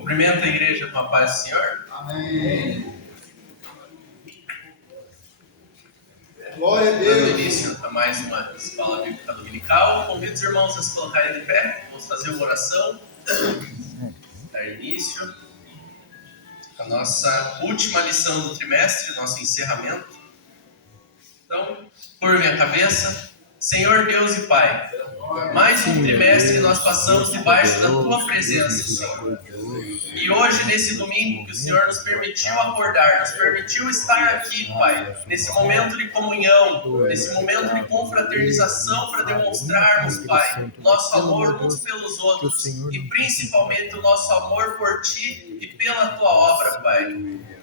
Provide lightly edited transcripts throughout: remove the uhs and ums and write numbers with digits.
Cumprimento a igreja com a paz do Senhor. Amém. Glória a Deus. Dando início a mais uma escola bíblica dominical. Convido os irmãos a se colocarem de pé. Vamos fazer uma oração. Dar início à nossa última lição do trimestre, nosso encerramento. Então, curve a cabeça. Senhor Deus e Pai, mais um trimestre nós passamos debaixo da Tua presença, Senhor. E hoje, nesse domingo que o Senhor nos permitiu acordar, nos permitiu estar aqui, Pai, nesse momento de comunhão, nesse momento de confraternização para demonstrarmos, Pai, nosso amor uns pelos outros e principalmente o nosso amor por Ti e pela Tua obra, Pai.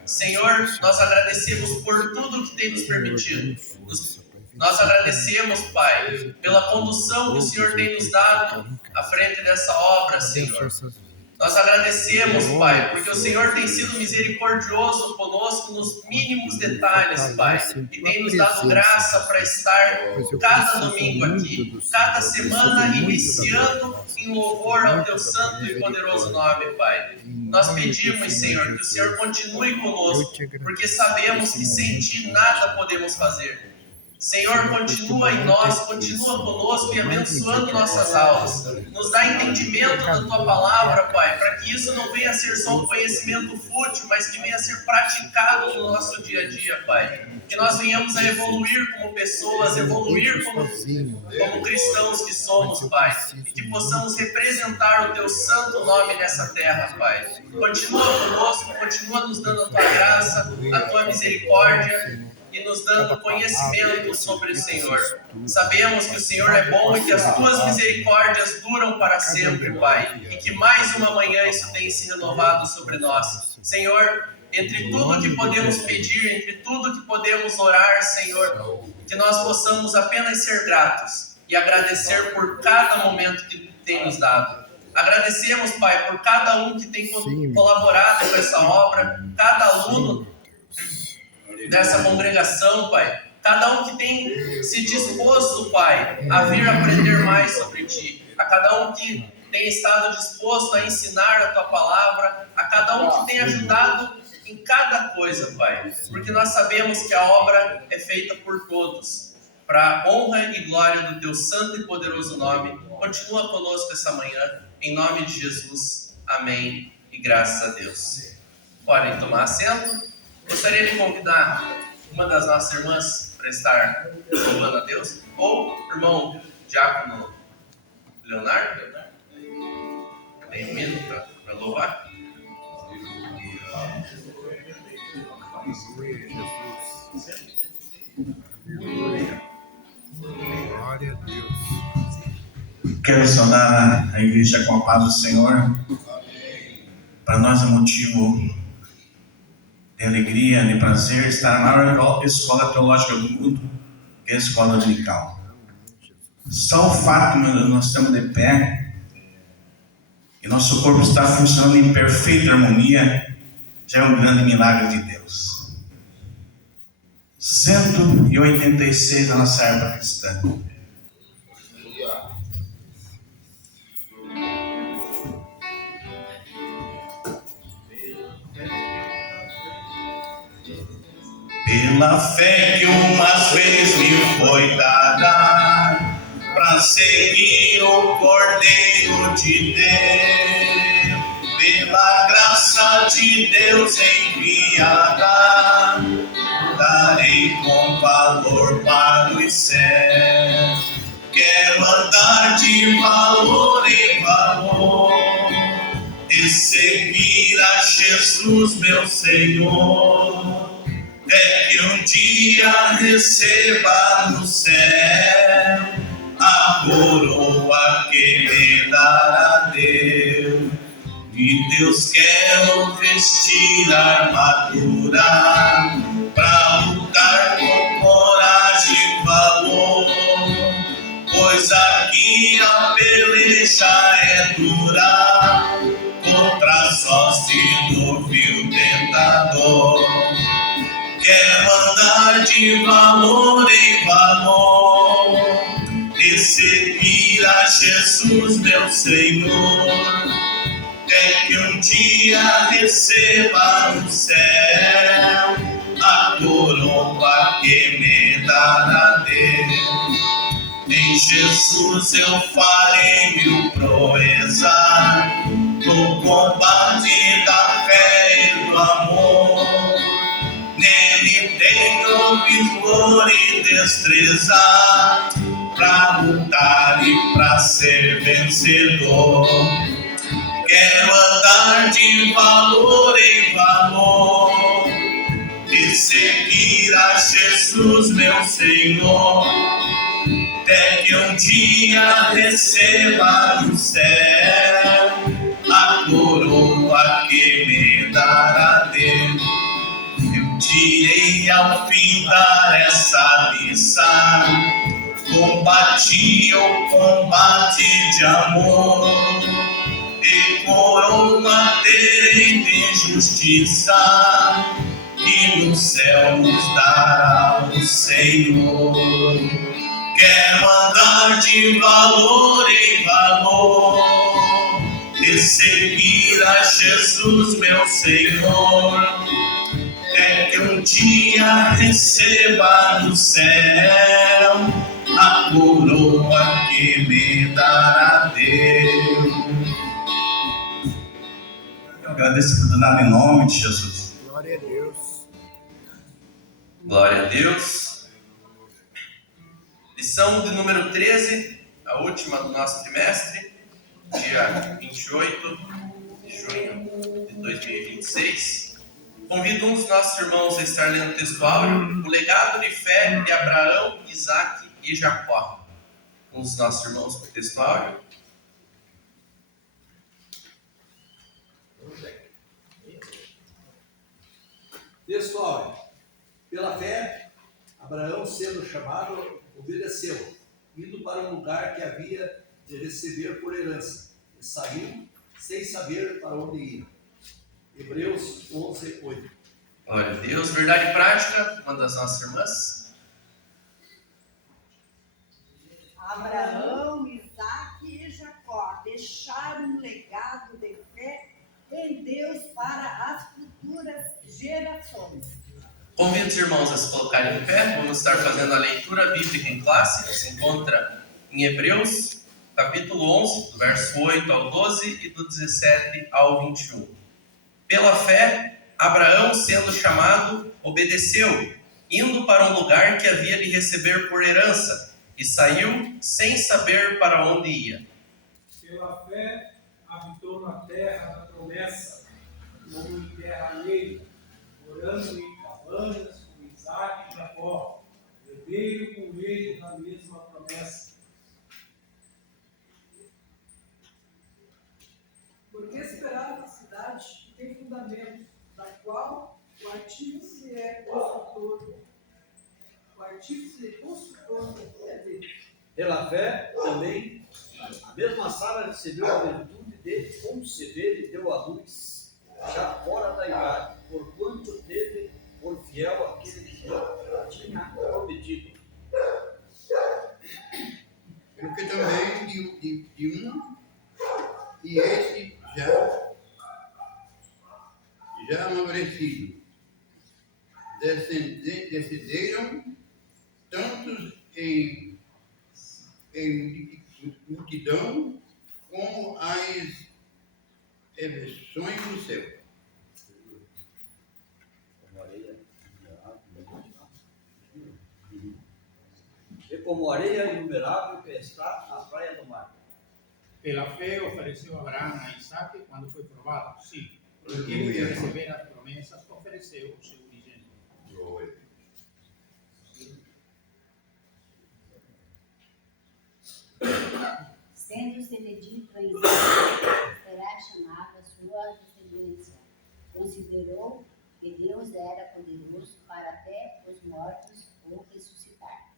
Senhor, nós agradecemos por tudo que tem nos permitido. Nós agradecemos, Pai, pela condução que o Senhor tem nos dado à frente dessa obra, Senhor. Nós agradecemos, Pai, porque o Senhor tem sido misericordioso conosco nos mínimos detalhes, Pai, e tem nos dado graça para estar cada domingo aqui, cada semana iniciando em louvor ao Teu santo e poderoso nome, Pai. Nós pedimos, Senhor, que o Senhor continue conosco, porque sabemos que sem Ti nada podemos fazer. Senhor, continua em nós, continua conosco e abençoando nossas aulas. Nos dá entendimento da Tua palavra, Pai, para que isso não venha a ser só um conhecimento fútil, mas que venha a ser praticado no nosso dia a dia, Pai. Que nós venhamos a evoluir como pessoas, evoluir como cristãos que somos, Pai. E que possamos representar o Teu santo nome nessa terra, Pai. Continua conosco, continua nos dando a Tua graça, a Tua misericórdia, e nos dando conhecimento sobre o Senhor. Sabemos que o Senhor é bom e que as Tuas misericórdias duram para sempre, Pai, e que mais uma manhã isso tem se renovado sobre nós. Senhor, entre tudo que podemos pedir, entre tudo que podemos orar, Senhor, que nós possamos apenas ser gratos e agradecer por cada momento que tem nos dado. Agradecemos, Pai, por cada um que tem colaborado com essa obra, cada aluno dessa congregação, Pai, cada um que tem se disposto, Pai, a vir aprender mais sobre Ti, a cada um que tem estado disposto a ensinar a Tua palavra, a cada um que tem ajudado em cada coisa, Pai, porque nós sabemos que a obra é feita por todos, para a honra e glória do Teu santo e poderoso nome. Continua conosco essa manhã, em nome de Jesus, amém e graças a Deus. Podem tomar assento. Gostaria de convidar uma das nossas irmãs para estar louvando a Deus, ou o irmão Diácono Leonardo. Tem um minuto para louvar. Glória a Deus. Quero saudar a igreja com a paz do Senhor. Para nós é motivo de alegria, de prazer estar na maior escola teológica do mundo, que é a escola dominical. Só o fato de nós estamos de pé e nosso corpo está funcionando em perfeita harmonia já é um grande milagre de Deus. 186 da nossa época cristã. Pela fé que umas vezes me foi dada, para seguir o Cordeiro de Deus, pela graça de Deus enviada, darei com valor para os céus. Quero andar de valor em valor e seguir a Jesus, meu Senhor. É que um dia receba no céu a coroa que me dará Deus. E Deus quer vestir a armadura pra lutar com coragem e valor, pois aqui a peleja é dura contra as hostes do vil tentador. Quero andar de valor em valor e seguir a Jesus, meu Senhor. é que um dia receba no céu a coroa que me dará Deus. Em Jesus eu farei mil proezas no combate da fé e do amor. Nele tenho vigor e destreza pra lutar e pra ser vencedor. Quero andar de valor em valor e seguir a Jesus, meu Senhor, até que um dia receba no céu a coroa que me dará Deus. Eu direi ao fim dessa lição: combati o combate de amor, e coroa terei de justiça, que no céu nos dará o Senhor. Quero andar de valor em valor e seguir a Jesus, meu Senhor, até que um dia receba no céu a coroa que me dará Deus. Eu agradeço por dar em nome de Jesus. Glória a Deus. Glória a Deus. Lição de número 13, a última do nosso trimestre, dia 28 de junho de 2026. Convido um dos nossos irmãos a estar lendo o texto áureo, o legado de fé de Abraão, Isaque e Jacó. Um dos nossos irmãos para o texto áureo. Texto áureo. Pela fé, Abraão, sendo chamado, obedeceu, indo para um lugar que havia de receber por herança, e saiu sem saber para onde ia. Hebreus 11, 8. Glória a Deus. Verdade prática, uma das nossas irmãs. Abraão, Isaque e Jacó deixaram um legado de fé em Deus para as futuras gerações. Convido os irmãos a se colocarem em pé. Vamos estar fazendo a leitura bíblica em classe, que se encontra em Hebreus, capítulo 11, do verso 8 ao 12 e do 17 ao 21. Pela fé, Abraão, sendo chamado, obedeceu, indo para um lugar que havia de receber por herança, e saiu sem saber para onde ia. Pela fé, habitou na terra da promessa, como em terra alheia, morando em cabanas com Isaque e Jacó, herdeiro com ele da mesma promessa. Porque esperava a cidade que tem fundamento, da qual o artífice é construtor. O artífice é construtor é dele. Pela fé, também, a mesma Sara recebeu a virtude de conceber e deu à luz, já fora da idade, porquanto teve por fiel aquele que tinha prometido. Porque também de um, e este já amadurecido, decidiram tantos em multidão como as expressões do céu. E como areia inumerável que está na praia do mar. Pela fé ofereceu Abraão a Isaque quando foi provado. Sim, porque ele que receber as promessas ofereceu o seu unigênito. Glória. Sendo-se dito a Isaque, será chamada sua descendência. Considerou que Deus era poderoso para até os mortos o ressuscitar.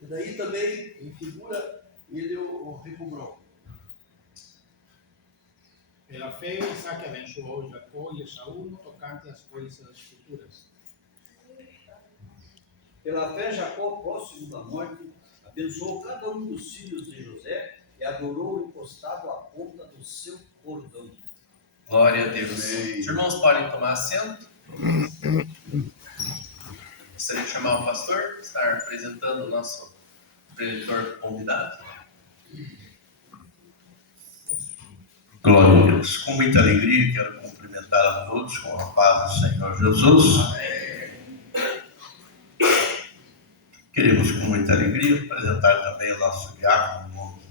E daí também, em figura, ele o recobrou. Pela fé, Isaque abençoou Jacó e Esaú no tocante às coisas futuras. Pela fé, Jacó, próximo da morte, abençoou cada um dos filhos de José e adorou encostado à ponta do seu Jordão. Glória a Deus. Os irmãos podem tomar assento. Gostaria de chamar o pastor, estar apresentando o nosso preletor convidado. Glória a Deus. Com muita alegria, quero cumprimentar a todos com a paz do Senhor Jesus. Amém. Queremos, com muita alegria, apresentar também o nosso diácono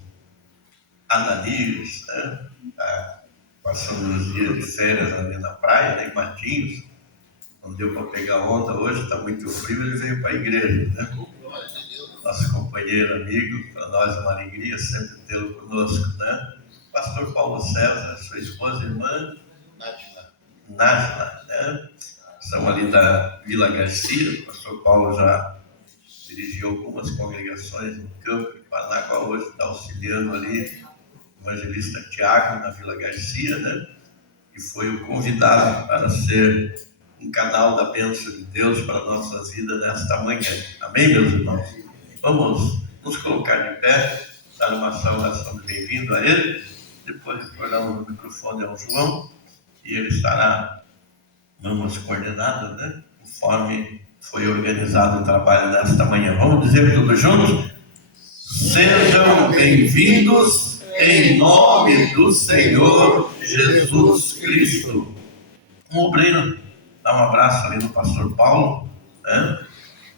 Ananias, né? Está passando os dias de férias ali na praia, né, em Matinhos. Não deu para pegar onda hoje, está muito frio, ele veio para a igreja, né? Nosso companheiro, amigo, para nós é uma alegria sempre tê-lo conosco, né? Pastor Paulo César, sua esposa e irmã Nájila, né? São ali da Vila Garcia. O pastor Paulo já dirigiu algumas congregações no campo de Paranaguá, hoje está auxiliando ali o evangelista Tiago, na Vila Garcia, né? E foi o convidado para ser um canal da bênção de Deus para a nossa vida nesta manhã. Amém, meus irmãos? Vamos nos colocar de pé, dar uma saudação de bem-vindo a ele. Depois retornamos o microfone ao João e ele estará numas coordenadas, né? Conforme foi organizado o trabalho nesta manhã. Vamos dizer tudo junto? Sejam bem-vindos em nome do Senhor Jesus Cristo. Um obreiro, dá um abraço ali no pastor Paulo, né?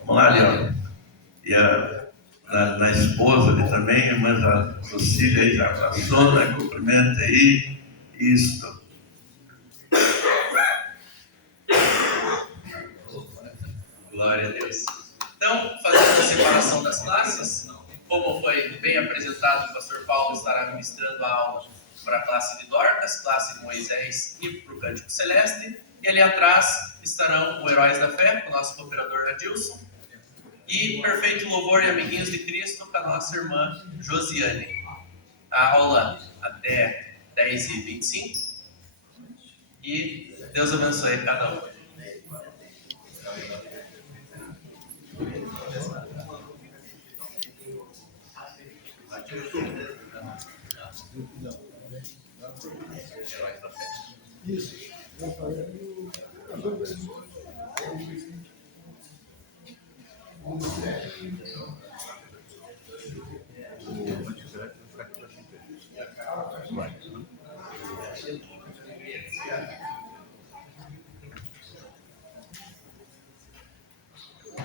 Vamos lá, Leandro. E na esposa ali também, a irmã Lucília aí já abraçou, né? Cumprimenta aí. Isto. Glória a Deus. Então, fazendo a separação das classes, como foi bem apresentado, o pastor Paulo estará ministrando a aula para a classe de Dorcas, classe de Moisés e para o Cântico Celeste. E ali atrás estarão o Heróis da Fé, com o nosso cooperador Adilson, e Perfeito Louvor e Amiguinhos de Cristo, com a nossa irmã Josiane. A aula até 10h25. E Deus abençoe a cada um.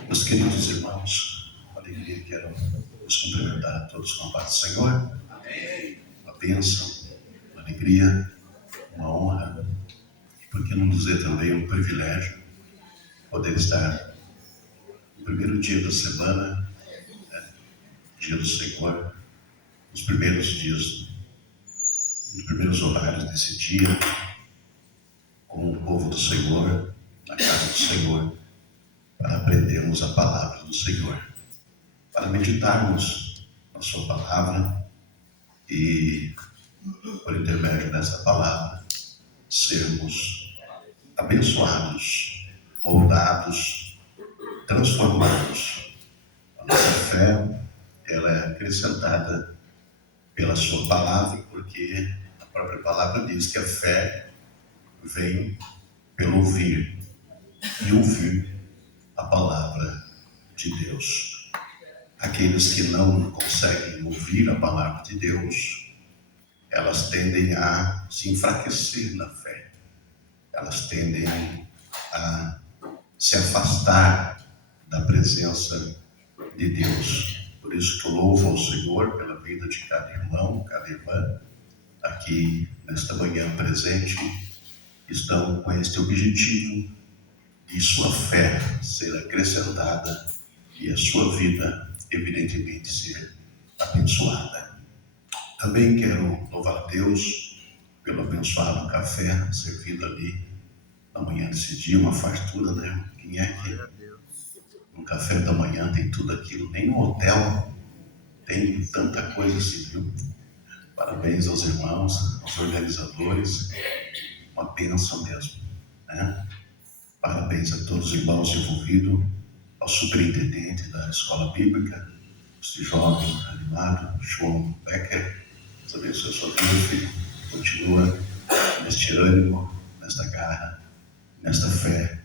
Meus queridos irmãos, com alegria quero vos cumprimentar a todos com a paz do Senhor. Amém. Uma bênção, uma alegria, uma honra, e por que não dizer também um privilégio, poder estar no primeiro dia da semana, né, dia do Senhor, nos primeiros dias, nos primeiros horários desse dia, com o povo do Senhor, na casa do Senhor, para aprendermos a palavra do Senhor, para meditarmos na sua palavra e, por intermédio dessa palavra, sermos abençoados, moldados, transformados. A nossa fé, ela é acrescentada pela sua palavra, porque a própria palavra diz que a fé vem pelo ouvir e ouvir a palavra de Deus. Aqueles que não conseguem ouvir a palavra de Deus, elas tendem a se enfraquecer na fé. Elas tendem a se afastar da presença de Deus. Por isso que eu louvo ao Senhor pela vida de cada irmão, cada irmã aqui nesta manhã presente, estão com este objetivo de sua fé ser acrescentada e a sua vida, evidentemente, ser abençoada. Também quero louvar a Deus pelo abençoado café servido ali na manhã desse dia, uma fartura, né? Quem é que no café da manhã tem tudo aquilo? Nem no hotel tem tanta coisa assim, viu? Parabéns aos irmãos, aos organizadores, uma bênção mesmo, né? Parabéns a todos os irmãos envolvidos, ao superintendente da escola bíblica, este jovem animado, João Becker. Deus abençoe a sua vida, filho. Continua neste ânimo, nesta garra, nesta fé,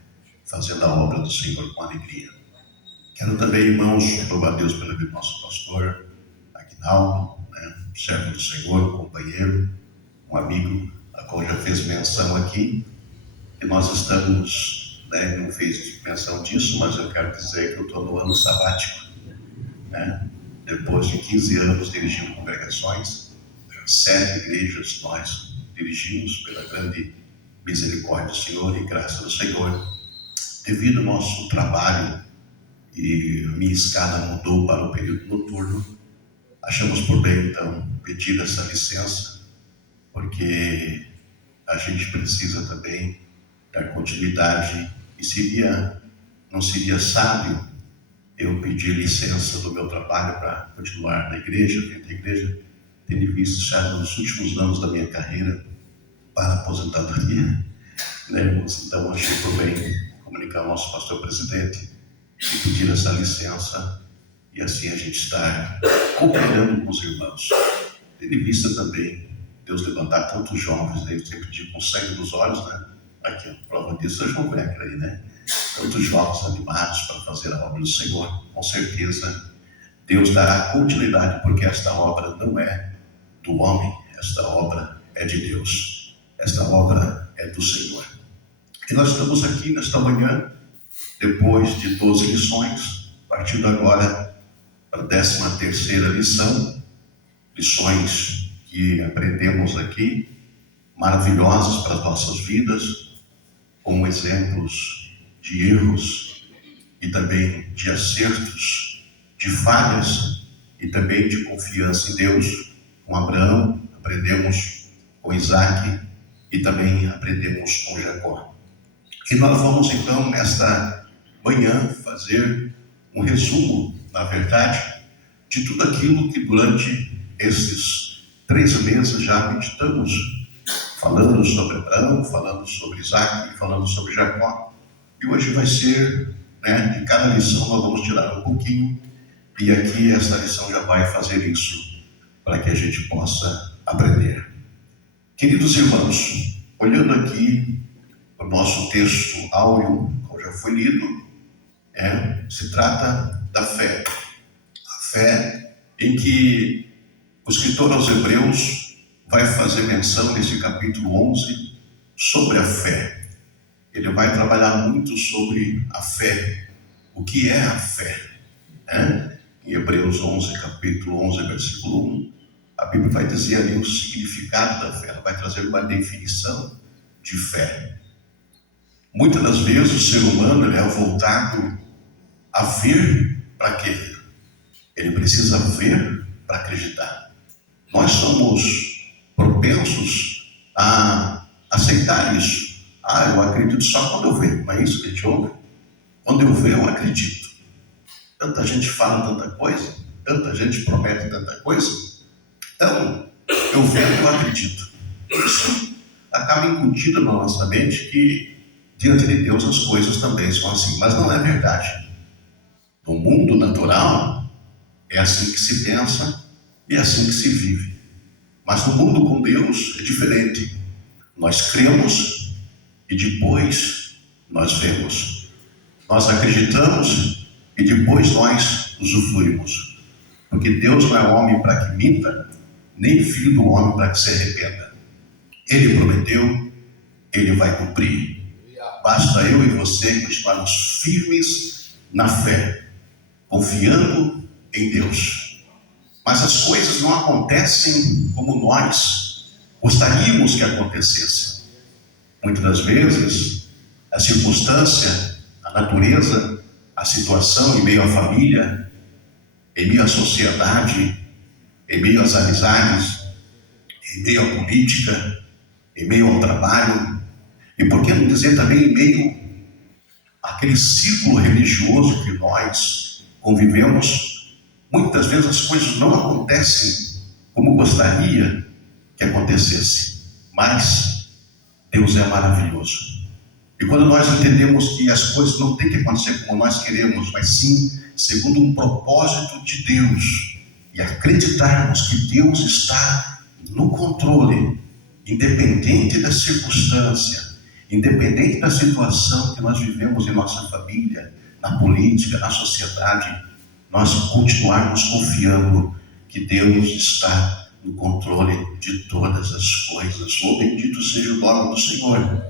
fazendo a obra do Senhor com alegria. Quero também, irmãos, louvar a Deus pelo nosso pastor Aguinaldo, servo do Senhor, companheiro, um amigo, a qual já fez menção aqui, que nós estamos, não fez menção disso, mas eu quero dizer que eu estou no ano sabático, depois de 15 anos dirigindo congregações, 7 igrejas nós dirigimos pela grande misericórdia do Senhor e graça do Senhor. Devido ao nosso trabalho e a minha escada mudou para o período noturno, achamos por bem então pedir essa licença, porque a gente precisa também dar continuidade e não seria sábio eu pedir licença do meu trabalho para continuar na igreja, dentro da igreja, tendo visto já nos últimos anos da minha carreira para a aposentadoria, Então achei por bem comunicar ao nosso pastor presidente e pedir essa licença e assim a gente está cooperando com os irmãos. Tendo em vista também Deus levantar tantos jovens, eu sempre digo com sangue dos olhos, aqui a prova disso é o João Becker aí, tantos jovens animados para fazer a obra do Senhor. Com certeza Deus dará continuidade, porque esta obra não é do homem, esta obra é de Deus, esta obra é do Senhor. E nós estamos aqui nesta manhã, depois de 12 lições, partindo agora para a 13ª lição, lições que aprendemos aqui, maravilhosas para as nossas vidas, como exemplos de erros e também de acertos, de falhas e também de confiança em Deus. Com Abraão, aprendemos com Isaac e também aprendemos com Jacó. E nós vamos então nesta manhã fazer um resumo, na verdade, de tudo aquilo que durante esses 3 meses já meditamos, falando sobre Abraão, falando sobre Isaac e falando sobre Jacó. E hoje vai ser, de cada lição nós vamos tirar um pouquinho, e aqui esta lição já vai fazer isso, para que a gente possa aprender. Queridos irmãos, olhando aqui o nosso texto áureo, como já foi lido, se trata da fé. A fé em que o escritor aos Hebreus vai fazer menção nesse capítulo 11 sobre a fé. Ele vai trabalhar muito sobre a fé. O que é a fé? Em Hebreus 11, capítulo 11, versículo 1, a Bíblia vai dizer ali o significado da fé. Ela vai trazer uma definição de fé. Muitas das vezes o ser humano é voltado a ver para quê? Ele precisa ver para acreditar. Nós somos propensos a aceitar isso. Eu acredito só quando eu vejo. Não é isso que a gente ouve? Quando eu vejo, eu acredito. Tanta gente fala tanta coisa, tanta gente promete tanta coisa. Então, eu vejo, eu acredito. Isso acaba incutido na nossa mente que diante de Deus as coisas também são assim, mas não é verdade. No mundo natural é assim que se pensa e é assim que se vive. Mas no mundo com Deus é diferente. Nós cremos e depois nós vemos. Nós acreditamos e depois nós usufruímos. Porque Deus não é homem para que minta, nem filho do homem para que se arrependa. Ele prometeu, ele vai cumprir. Basta eu e você continuarmos firmes na fé, confiando em Deus. Mas as coisas não acontecem como nós gostaríamos que acontecessem. Muitas das vezes, a circunstância, a natureza, a situação em meio à família, em meio à sociedade, em meio às amizades, em meio à política, em meio ao trabalho, e por que não dizer também em meio àquele círculo religioso que nós convivemos, muitas vezes as coisas não acontecem como gostaria que acontecesse, mas Deus é maravilhoso. E quando nós entendemos que as coisas não têm que acontecer como nós queremos, mas sim segundo um propósito de Deus, e acreditarmos que Deus está no controle, independente da circunstância, independente da situação que nós vivemos em nossa família, na política, na sociedade, nós continuarmos confiando que Deus está no controle de todas as coisas. Oh, bendito seja o nome do Senhor.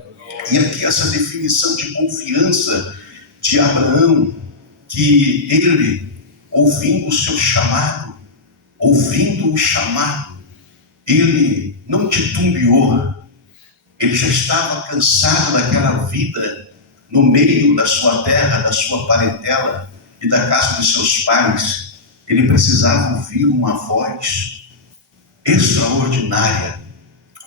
E aqui essa definição de confiança de Abraão, que ele, ouvindo o seu chamado, ele não titubeou. Ele já estava cansado daquela vida no meio da sua terra, da sua parentela e da casa de seus pais. Ele precisava ouvir uma voz extraordinária,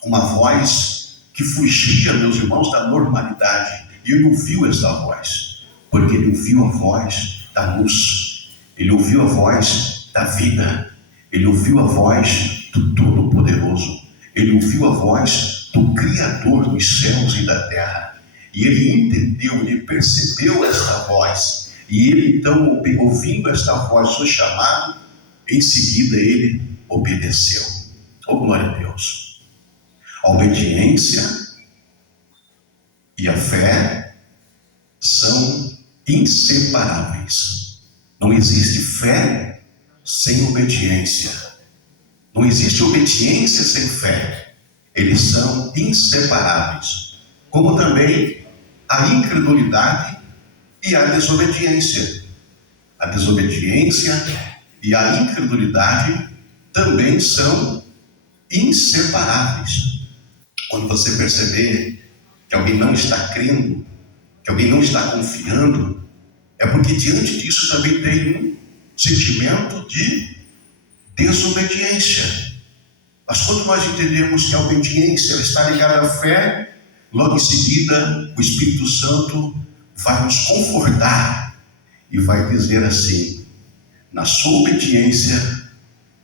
uma voz que fugia, meus irmãos, da normalidade. E ele ouviu essa voz, porque ele ouviu a voz da luz, ele ouviu a voz da vida, ele ouviu a voz do Todo-Poderoso, ele ouviu a voz do Criador dos céus e da terra. E ele entendeu, ele percebeu esta voz. E ele então, ouvindo esta voz, foi chamado, em seguida ele obedeceu. Oh, glória a Deus! A obediência e a fé são inseparáveis. Não existe fé sem obediência. Não existe obediência sem fé. Eles são inseparáveis. Como também a incredulidade e a desobediência. A desobediência e a incredulidade também são inseparáveis. Quando você perceber que alguém não está crendo, que alguém não está confiando, é porque diante disso também tem um sentimento de desobediência. Mas quando nós entendemos que a obediência está ligada à fé, logo em seguida o Espírito Santo vai nos confortar e vai dizer assim: na sua obediência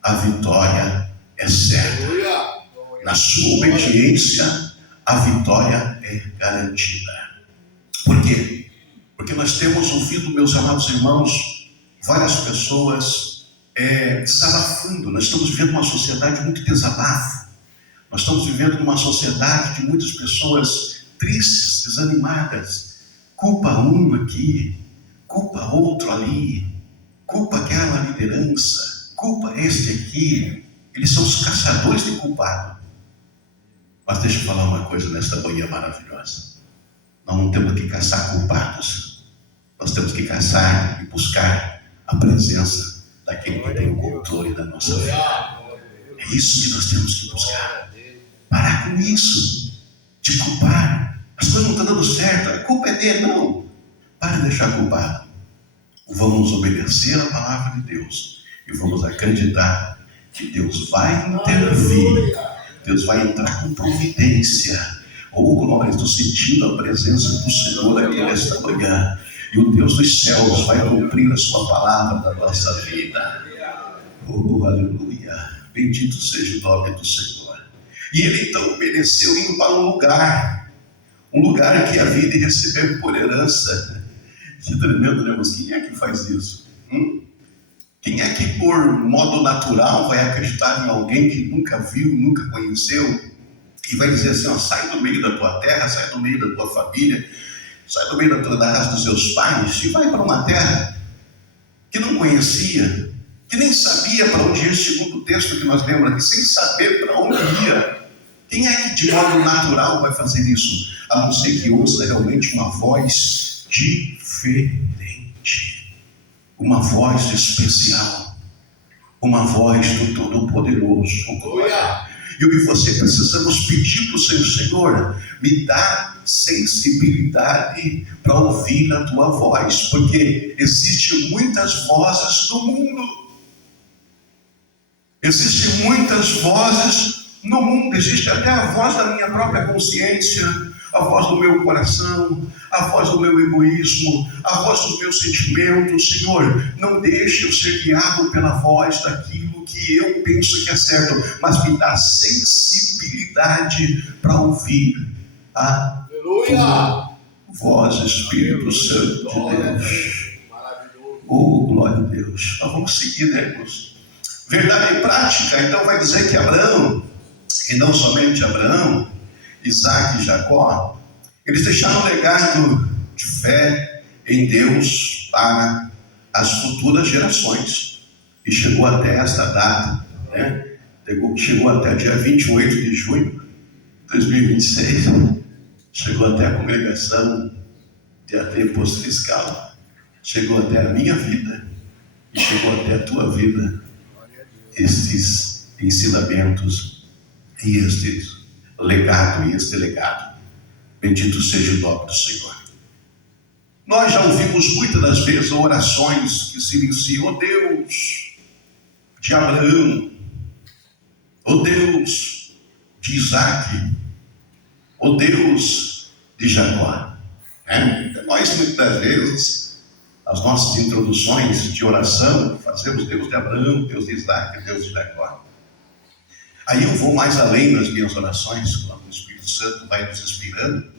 a vitória é certa. Na sua obediência a vitória é garantida. Por quê? Porque nós temos ouvido, meus amados irmãos, várias pessoas desabafando. Nós estamos vivendo uma sociedade muito desabafo. Nós estamos vivendo numa sociedade de muitas pessoas tristes, desanimadas. Culpa um aqui, culpa outro ali, culpa aquela liderança, culpa este aqui. Eles são os caçadores de culpado. Mas deixa eu falar uma coisa nesta manhã maravilhosa. Nós não temos que caçar culpados. Nós temos que caçar e buscar a presença daquele que tem o controle da nossa vida. É isso que nós temos que buscar. Parar com isso de culpar. As coisas não estão dando certo, a culpa é dele. Não. Para de deixar culpado. Vamos obedecer a palavra de Deus e vamos acreditar que Deus vai intervir. Deus vai entrar com providência. Oh, glória, estou sentindo a presença do Senhor aqui nesta manhã. E o Deus dos céus vai cumprir a sua palavra na nossa vida. Oh, aleluia. Bendito seja o nome do Senhor. E ele então obedeceu, indo para um lugar que havia de receber por herança. Que tremendo, né, irmãos? Quem é que faz isso? Quem é que por modo natural vai acreditar em alguém que nunca viu, nunca conheceu, e vai dizer assim: ó, sai do meio da tua terra, sai do meio da tua família, sai do meio da casa dos seus pais e vai para uma terra que não conhecia, que nem sabia para onde ir, segundo o texto que nós lemos aqui, sem saber para onde ia. Quem é que de modo natural vai fazer isso? A não ser que ouça realmente uma voz diferente, uma voz especial, uma voz do Todo-Poderoso. Eu e você precisamos pedir para o Senhor: me dá sensibilidade para ouvir a tua voz, porque existem muitas vozes no mundo. Existem muitas vozes no mundo. Existe até a voz da minha própria consciência, a voz do meu coração, a voz do meu egoísmo, a voz dos meus sentimentos. Senhor, não deixe eu ser guiado pela voz daquilo que eu penso que é certo, mas me dá sensibilidade para ouvir a tua voz, Espírito Santo de Deus. Oh, glória a Deus. Nós vamos seguir, né, irmãos? Verdade e prática, então vai dizer que Abraão, e não somente Abraão, Isaac e Jacó, eles deixaram um legado de fé em Deus para as futuras gerações. E chegou até esta data, né? Chegou até dia 28 de junho de 2026, chegou até a congregação de até posto fiscal, chegou até a minha vida e chegou até a tua vida estes ensinamentos e este legado. Bendito seja o nome do Senhor. Nós já ouvimos muitas das vezes orações que se iniciam: ó Deus de Abraão, ó Deus de Isaac, ó Deus de Jacó. Nós muitas vezes, as nossas introduções de oração, fazemos Deus de Abraão, Deus de Isaac, Deus de Jacó. Aí eu vou mais além nas minhas orações, quando o Espírito Santo vai nos inspirando.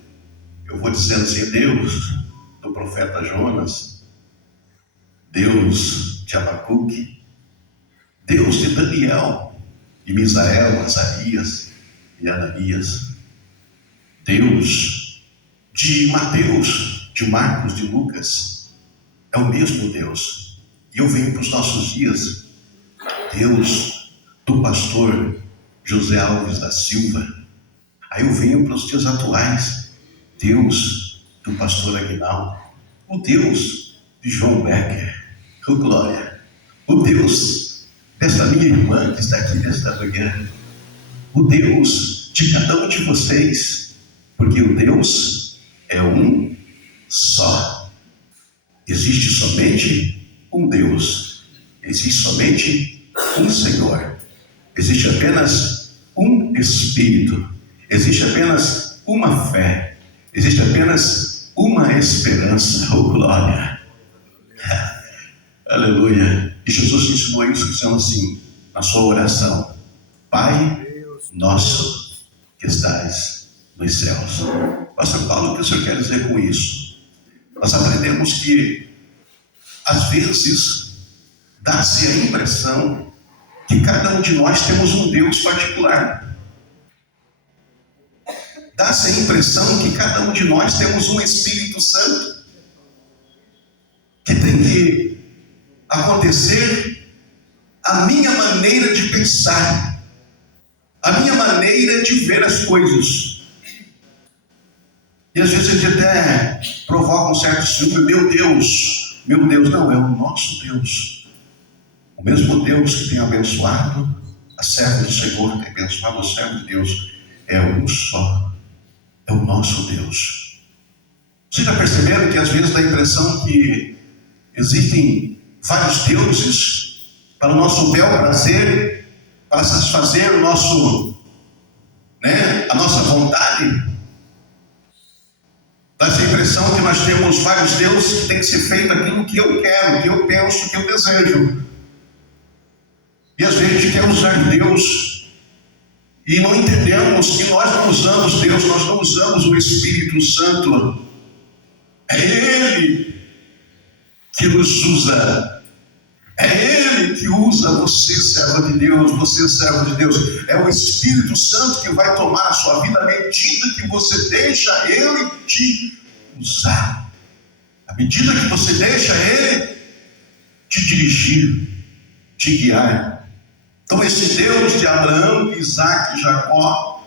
Eu vou dizendo assim: Deus do profeta Jonas, Deus de Abacuque, Deus de Daniel, de Misael, Azarias e Ananias, Deus de Mateus, de Marcos, de Lucas, é o mesmo Deus. E eu venho para os nossos dias: Deus do pastor José Alves da Silva. Aí eu venho para os dias atuais: Deus do pastor Aguinaldo, o Deus de João Becker, o glória, o Deus desta minha irmã que está aqui nesta manhã, o Deus de cada um de vocês, porque o Deus é um só. Existe somente um Deus, existe somente um Senhor, existe apenas um Espírito, existe apenas uma fé, existe apenas uma esperança. Oh glória, aleluia. E Jesus ensinou isso dizendo assim na sua oração: Pai nosso que estais nos céus. Pastor Paulo, o que o senhor quer dizer com isso? Nós aprendemos que às vezes dá-se a impressão que cada um de nós temos um Deus particular. Dá-se a impressão que cada um de nós temos um Espírito Santo que tem que acontecer a minha maneira de pensar, a minha maneira de ver as coisas. E às vezes a gente até provoca um certo ciúme: meu Deus, não, é o nosso Deus. O mesmo Deus que tem abençoado a serva do Senhor, tem abençoado o servo de Deus, é um só, é o nosso Deus. Vocês já perceberam que às vezes dá a impressão que existem vários deuses para o nosso bel prazer, para satisfazer o nosso, a nossa vontade? Dá essa impressão que nós temos vários deuses que tem que ser feito aquilo que eu quero, que eu penso, que eu desejo. E às vezes a gente quer usar Deus e não entendemos que nós não usamos Deus, nós não usamos o Espírito Santo. É Ele que nos usa. É Ele que usa você, servo de Deus, você, servo de Deus. É o Espírito Santo que vai tomar a sua vida à medida que você deixa Ele te usar. À medida que você deixa Ele te dirigir, te guiar. Então esse Deus de Abraão, Isaac e Jacó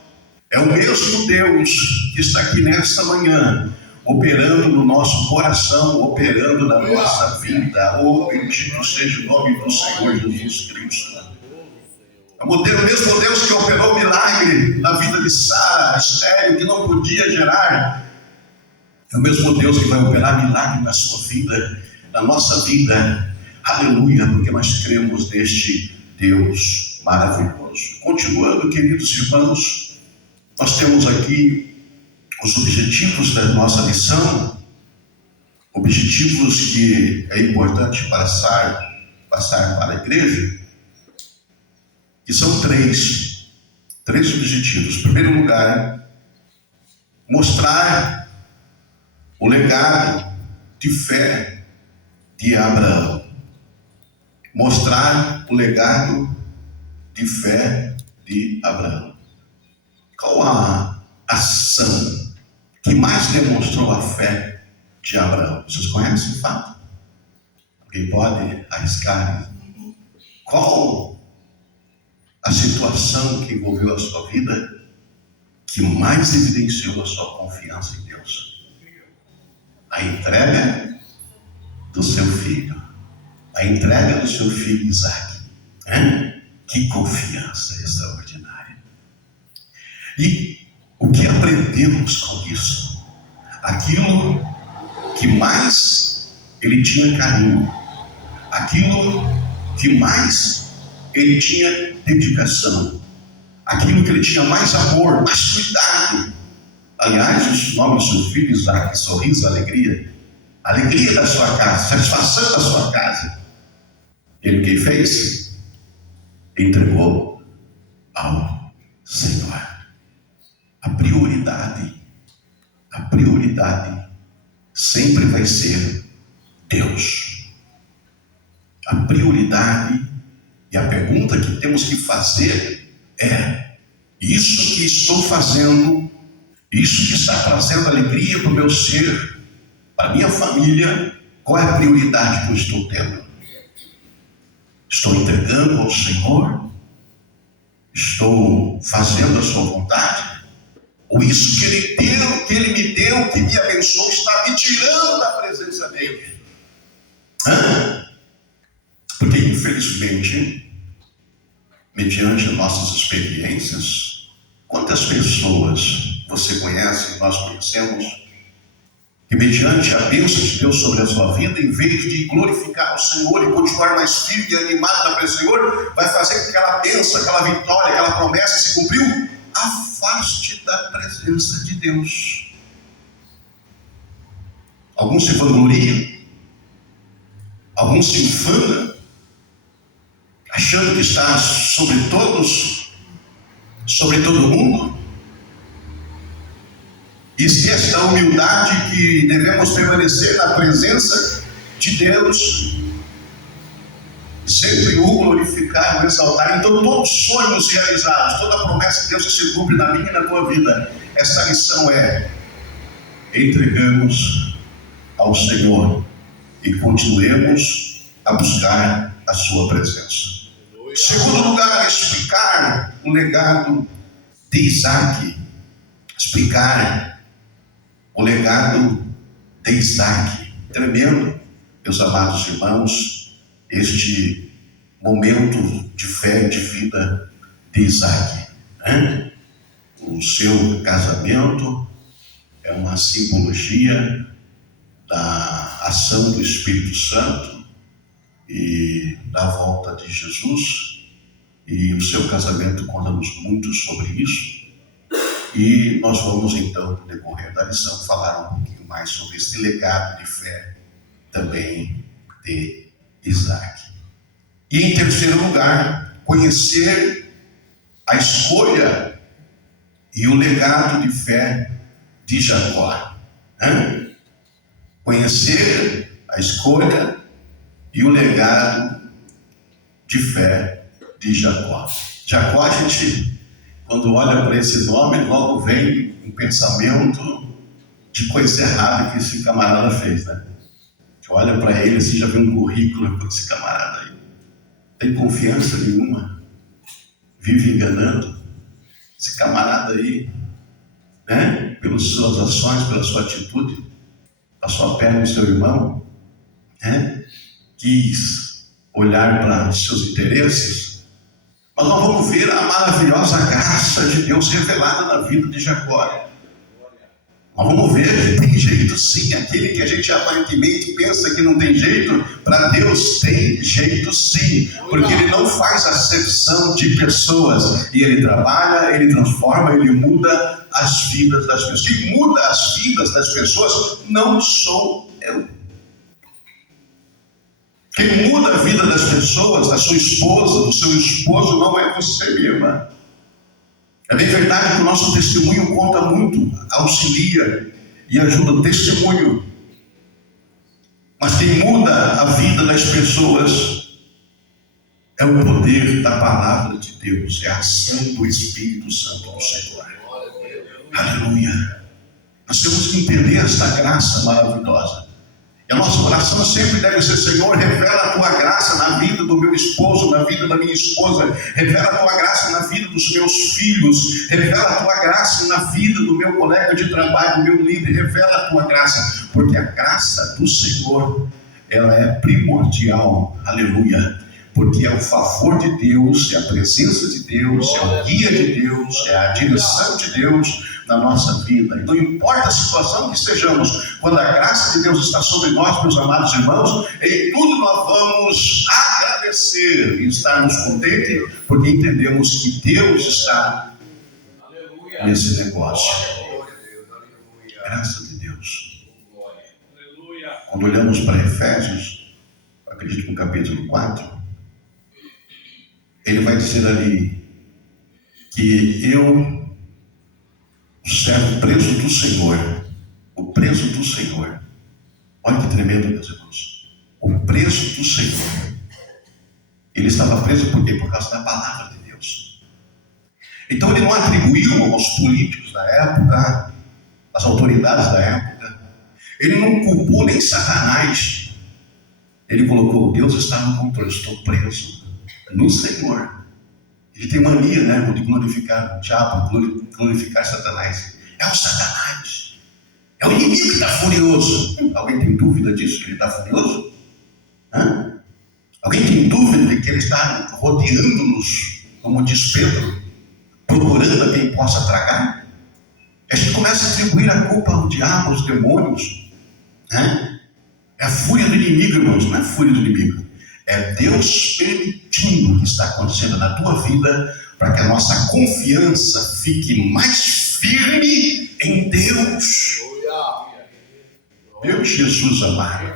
é o mesmo Deus que está aqui nesta manhã, operando no nosso coração, operando na nossa vida. Oh, bendito seja o nome do Senhor Jesus Cristo. É o mesmo Deus que operou milagre na vida de Sara, estéril, que não podia gerar. É o mesmo Deus que vai operar milagre na sua vida, na nossa vida. Aleluia, porque nós cremos neste Deus maravilhoso. Continuando, queridos irmãos, nós temos aqui os objetivos da nossa lição, objetivos que é importante passar para a igreja, e são três objetivos. Em primeiro lugar, mostrar o legado de fé de Abraão. Mostrar o legado de fé de Abraão. Qual a ação que mais demonstrou a fé de Abraão? Vocês conhecem o fato? Alguém pode arriscar? Qual a situação que envolveu a sua vida que mais evidenciou a sua confiança em Deus? A entrega do seu filho. A entrega do seu filho Isaac. Que confiança extraordinária. E o que aprendemos com isso? Aquilo que mais ele tinha carinho, aquilo que mais ele tinha dedicação, aquilo que ele tinha mais amor, mais cuidado. Aliás, o nome do seu filho Isaac, sorriso, alegria da sua casa, satisfação da sua casa. Ele o que fez? Entregou ao Senhor. A prioridade sempre vai ser Deus. A prioridade e a pergunta que temos que fazer é: isso que estou fazendo, isso que está trazendo alegria para o meu ser, para a minha família, qual é a prioridade que eu estou tendo? Estou entregando ao Senhor? Estou fazendo a sua vontade? Ou isso que Ele deu, que Ele me deu, que me abençoou, está me tirando da presença dEle? Porque infelizmente, mediante nossas experiências, quantas pessoas você conhece, nós conhecemos, que mediante a bênção de Deus sobre a sua vida, em vez de glorificar o Senhor e continuar mais firme e animado na presença do Senhor, vai fazer com que aquela bênção, aquela vitória, aquela promessa se cumpriu, afaste da presença de Deus. Alguns se vangloriam, alguns se ufanam, achando que está sobre todos, sobre todo mundo, e esquece da humildade que devemos permanecer na presença de Deus, sempre o glorificar, o exaltar. Então, todos os sonhos realizados, toda a promessa de Deus que se cumpre na minha e na tua vida, essa lição é: entregamos ao Senhor e continuemos a buscar a sua presença. Segundo lugar, explicar o legado de Isaac. Explicar o legado de Isaac. Tremendo, meus amados irmãos, este momento de fé e de vida de Isaac. O seu casamento é uma simbologia da ação do Espírito Santo e da volta de Jesus, e o seu casamento conta-nos muito sobre isso. E nós vamos então, no decorrer da lição, falar um pouquinho mais sobre esse legado de fé também de Isaac. E em terceiro lugar, conhecer a escolha e o legado de fé de Jacó. Conhecer a escolha e o legado de fé de Jacó. Jacó, a gente, quando olha para esse nome, logo vem um pensamento de coisa errada que esse camarada fez, né? Você olha para ele assim, já vê um currículo com esse camarada aí. Tem confiança nenhuma, vive enganando. Esse camarada aí, né? Pelas suas ações, pela sua atitude, passou a perna no seu irmão, né? Quis olhar para os seus interesses. Mas nós vamos ver a maravilhosa graça de Deus revelada na vida de Jacó. Nós vamos ver que tem jeito sim. Aquele que a gente aparentemente pensa que não tem jeito, para Deus tem jeito sim. Porque Ele não faz acepção de pessoas. E Ele trabalha, Ele transforma, Ele muda as vidas das pessoas. Quem muda as vidas das pessoas não sou eu. Quem muda a vida das pessoas, da sua esposa, do seu esposo, não é você, minha irmã. É bem verdade que o nosso testemunho conta muito, auxilia e ajuda o testemunho. Mas quem muda a vida das pessoas é o poder da palavra de Deus, é a ação do Espírito Santo do Senhor. Aleluia. Nós temos que entender esta graça maravilhosa. E a nossa oração sempre deve ser: Senhor, revela a tua graça na vida do meu esposo, na vida da minha esposa. Revela a tua graça na vida dos meus filhos. Revela a tua graça na vida do meu colega de trabalho, do meu líder. Revela a tua graça, porque a graça do Senhor, ela é primordial. Aleluia. Porque é o favor de Deus, é a presença de Deus, é o guia de Deus, é a direção de Deus na nossa vida. Não importa a situação que estejamos, quando a graça de Deus está sobre nós, meus amados irmãos, em tudo nós vamos agradecer e estarmos contentes, porque entendemos que Deus está nesse negócio. Graça de Deus. Quando olhamos para Efésios, acredito que no capítulo 4, ele vai dizer ali que eu, o servo preso do Senhor, o preso do Senhor, olha que tremendo, meus irmãos, o preso do Senhor, ele estava preso por quê? Por causa da palavra de Deus. Então ele não atribuiu aos políticos da época, às autoridades da época, ele não culpou nem Satanás, ele colocou: Deus está no controle, estou preso no Senhor. Ele tem mania, né, de glorificar o diabo, glorificar Satanás. É o Satanás, é o inimigo que está furioso. Alguém tem dúvida disso, que ele está furioso? Hã? Alguém tem dúvida de que ele está rodeando-nos, como diz Pedro, procurando a quem possa tragar? A gente começa a atribuir a culpa ao diabo, aos demônios, né? É a fúria do inimigo, irmãos, não é a fúria do inimigo. É Deus permitindo o que está acontecendo na tua vida, para que a nossa confiança fique mais firme em Deus. Meu Jesus amado.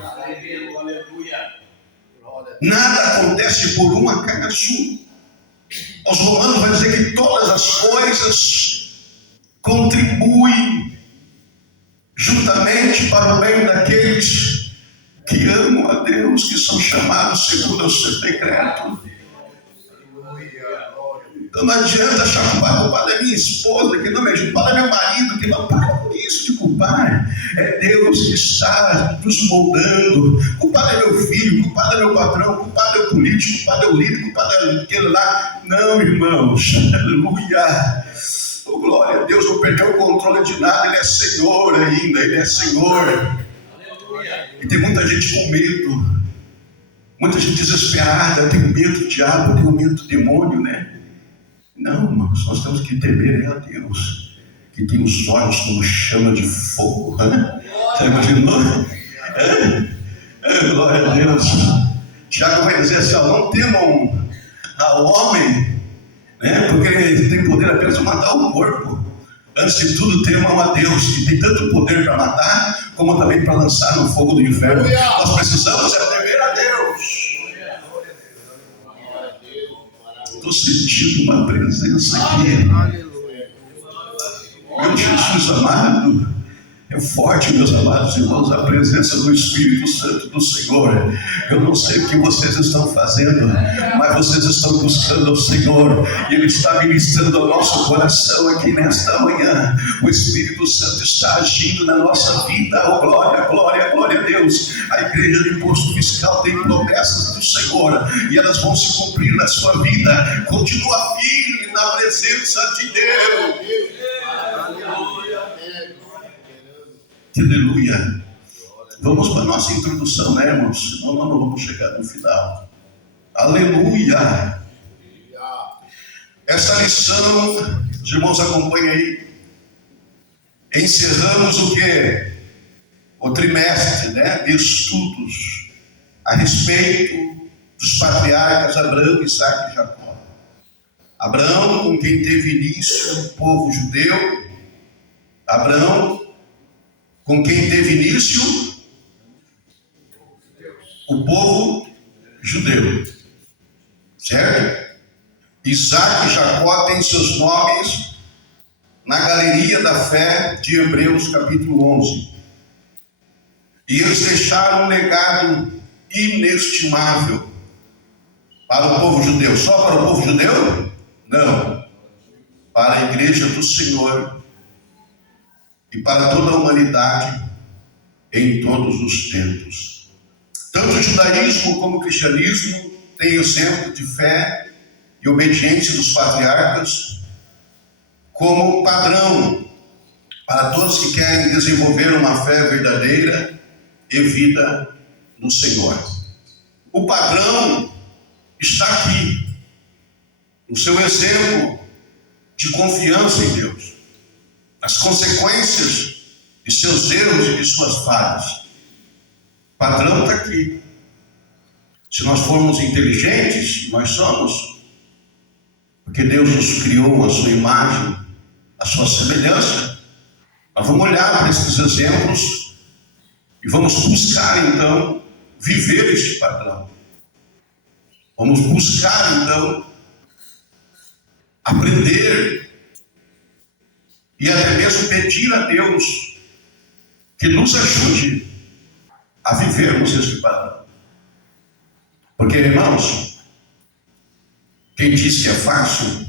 Nada acontece por um acaso. Os Romanos vai dizer que todas as coisas contribuem juntamente para o bem daqueles que amam a Deus, que são chamados segundo o seu decreto. Então não adianta achar culpado é minha esposa, que não me ajuda, culpado é meu marido, que não. Para com isso de culpar. É Deus que está nos moldando. Culpado é meu filho, culpado é meu patrão, culpado é o político, culpado é o líder, culpado é aquele lá. Não, irmãos, aleluia. Oh, glória a Deus, não perdeu o controle de nada, Ele é Senhor ainda, Ele é Senhor. E tem muita gente com medo, muita gente desesperada. Eu tenho medo do diabo, eu tenho medo do demônio, né? Não, irmãos, nós temos que temer a Deus, que tem os olhos como chama de fogo, né? Você imaginou? Glória a Deus. Tiago vai dizer assim: não temam ao homem, né? Porque ele tem poder apenas de matar o corpo. Antes de tudo, temam a Deus, que tem tanto poder para matar, como também para lançar no fogo do inferno. Nós precisamos temer a Deus. Estou sentindo uma presença aqui. Meu Jesus amado, é forte, meus amados irmãos, a presença do Espírito Santo do Senhor. Eu não sei o que vocês estão fazendo, mas vocês estão buscando o Senhor, e Ele está ministrando ao nosso coração aqui nesta manhã. O Espírito Santo está agindo na nossa vida. Oh, glória, glória, glória a Deus. A igreja de imposto fiscal tem promessas do Senhor, e elas vão se cumprir na sua vida. Continua firme na presença de Deus. Aleluia. Vamos para a nossa introdução, né, irmãos? Senão nós não vamos chegar no final. Aleluia. Essa lição, os irmãos acompanhem aí. Encerramos o quê? O trimestre, né, de estudos a respeito dos patriarcas Abraão, Isaque e Jacó. Abraão, com quem teve início o povo judeu. Abraão, com quem teve início o povo judeu, certo? Isaac e Jacó têm seus nomes na galeria da fé de Hebreus capítulo 11. E eles deixaram um legado inestimável para o povo judeu. Só para o povo judeu? Não. Para a igreja do Senhor e para toda a humanidade em todos os tempos. Tanto o judaísmo como o cristianismo têm exemplo de fé e obediência dos patriarcas como padrão para todos que querem desenvolver uma fé verdadeira e vida no Senhor. O padrão está aqui, no seu exemplo de confiança em Deus, as consequências de seus erros e de suas falhas. O padrão está aqui. Se nós formos inteligentes, nós somos, porque Deus nos criou a sua imagem, a sua semelhança. Nós vamos olhar para esses exemplos e vamos buscar então viver este padrão. Vamos buscar então aprender e até mesmo pedir a Deus que nos ajude a vivermos este padrão. Porque, irmãos, quem diz que é fácil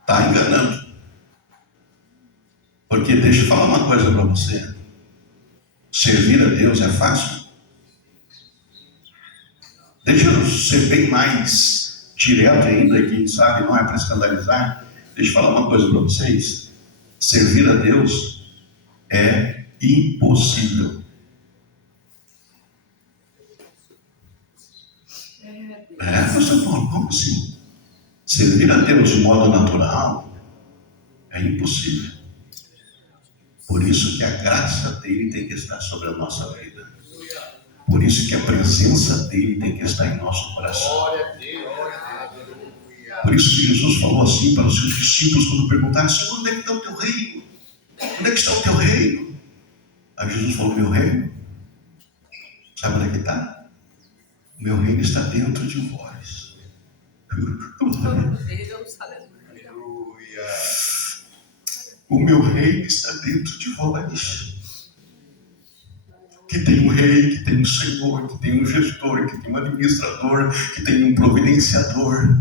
está enganando. Porque deixa eu falar uma coisa para você. Servir a Deus é fácil? Deixa eu ser bem mais direto ainda, quem sabe não é para escandalizar. Deixa eu falar uma coisa para vocês. Servir a Deus é impossível. Pastor Paulo, como assim? Servir a Deus de modo natural é impossível. Por isso que a graça dele tem que estar sobre a nossa vida. Por isso que a presença dele tem que estar em nosso coração. Por isso que Jesus falou assim para os seus discípulos quando perguntaram: Senhor, onde é que está o teu reino? Onde é que está o teu reino? Aí Jesus falou: meu reino? Sabe onde é que está? O meu reino está dentro de vós. O meu reino está dentro de vós. Que tem um rei, que tem um senhor, que tem um gestor, que tem um administrador, que tem um providenciador.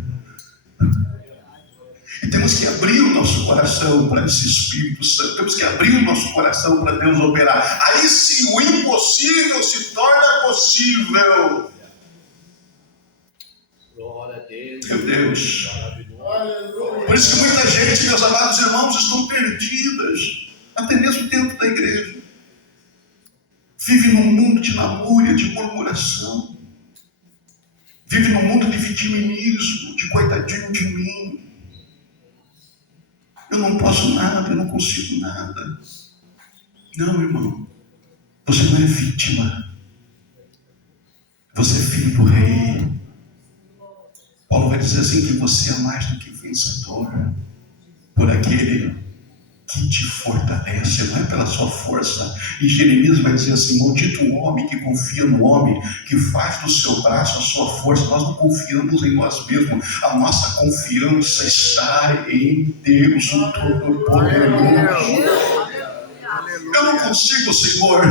E temos que abrir o nosso coração para esse Espírito Santo. Temos que abrir o nosso coração para Deus operar. Aí sim, o impossível se torna possível. Glória a Deus. Meu Deus. Por isso que muita gente, meus amados irmãos, estão perdidas, até mesmo dentro da igreja. Vive num mundo de lamúria, de murmuração. Vive num mundo de vitimismo, de coitadinho de mim. Eu não posso nada, eu não consigo nada. Não, irmão. Você não é vítima. Você é filho do rei. Paulo vai dizer assim que você é mais do que vencedor por aquele que te fortalece, não é pela sua força. E Jeremias vai dizer assim: maldito o homem que confia no homem, que faz do seu braço a sua força. Nós não confiamos em nós mesmos, a nossa confiança está em Deus, o Todo-Poderoso. Eu não consigo, Senhor,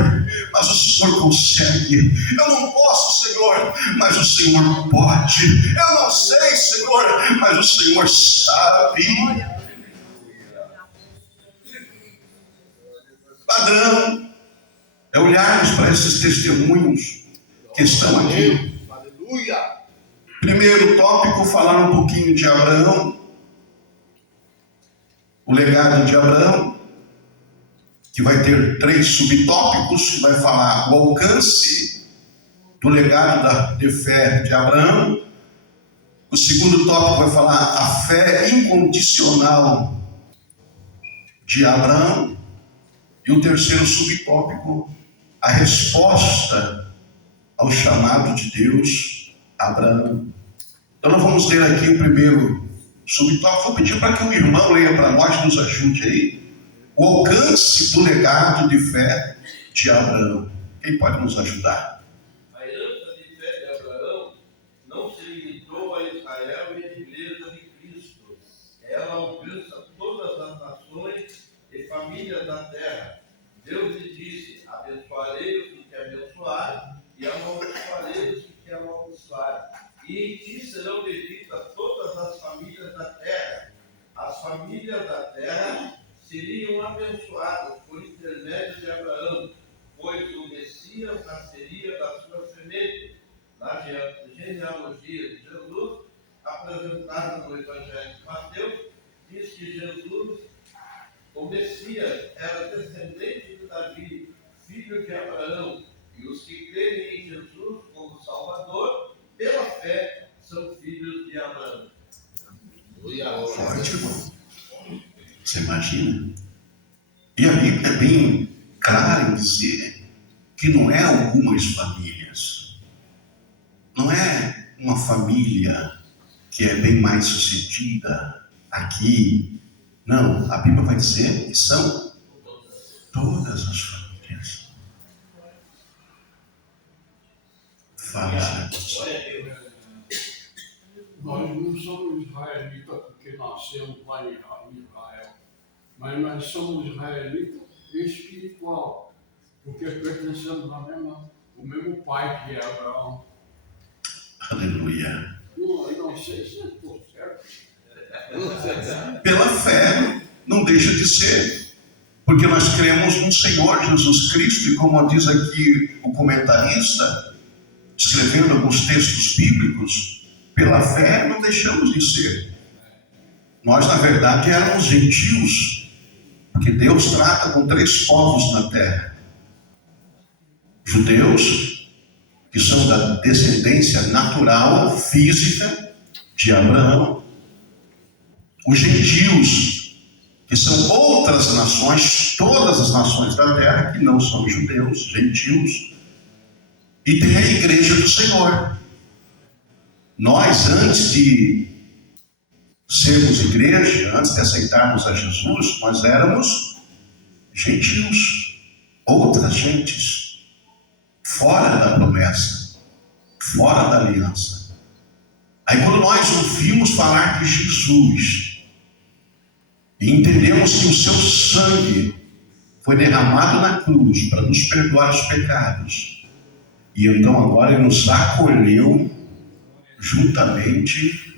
mas o Senhor consegue. Eu não posso, Senhor, mas o Senhor pode. Eu não sei, Senhor, mas o Senhor sabe. Padrão é olharmos para esses testemunhos que estão aqui. Primeiro tópico, falar um pouquinho de Abraão, o legado de Abraão, que vai ter 3 subtópicos, que vai falar o alcance do legado de fé de Abraão. O segundo tópico vai falar a fé incondicional de Abraão. E o terceiro subtópico, a resposta ao chamado de Deus a Abraão. Então nós vamos ler aqui o primeiro subtópico. Vou pedir para que o irmão leia para nós, nos ajude aí. O alcance do legado de fé de Abraão. Quem pode nos ajudar? A herança de fé de Abraão não se limitou a Israel e a igreja de Cristo. Ela alcança todas as nações e famílias da terra. Deus lhe disse: abençoarei os que te abençoarem e amaldiçoarei os que te amaldiçoarem. E em ti serão benditas todas as famílias da terra. As famílias da terra seriam abençoados por intermédio de Abraão, pois o Messias nasceria da sua semente. Na genealogia de Jesus, apresentada no Evangelho de Mateus, diz que Jesus, o Messias, era descendente de Davi, filho de Abraão, e os que creem em Jesus como Salvador, pela fé, são filhos de Abraão. Forte, irmão. Você imagina? E a Bíblia é bem clara em dizer que não é algumas famílias. Não é uma família que é bem mais sucedida aqui. Não, a Bíblia vai dizer que são todas as famílias. Fala, Senhor. Nós não somos israelitas porque nascemos lá em Israel, mas nós somos israelitas espiritual, porque pertencemos ao mesmo pai que é Abraão. Aleluia. Não sei se estou certo. Pela fé, não deixa de ser. Porque nós cremos no Senhor Jesus Cristo, e como diz aqui o comentarista, escrevendo alguns textos bíblicos, pela fé não deixamos de ser. Nós, na verdade, éramos gentios, porque Deus trata com 3 povos na terra. Judeus, que são da descendência natural, física, de Abraão. Os gentios, que são outras nações, todas as nações da terra, que não são judeus, gentios. E tem a igreja do Senhor. Nós, antes de sermos igreja, antes de aceitarmos a Jesus, nós éramos gentios, outras gentes, fora da promessa, fora da aliança. Aí quando nós ouvimos falar de Jesus e entendemos que o seu sangue foi derramado na cruz para nos perdoar os pecados, e então agora Ele nos acolheu juntamente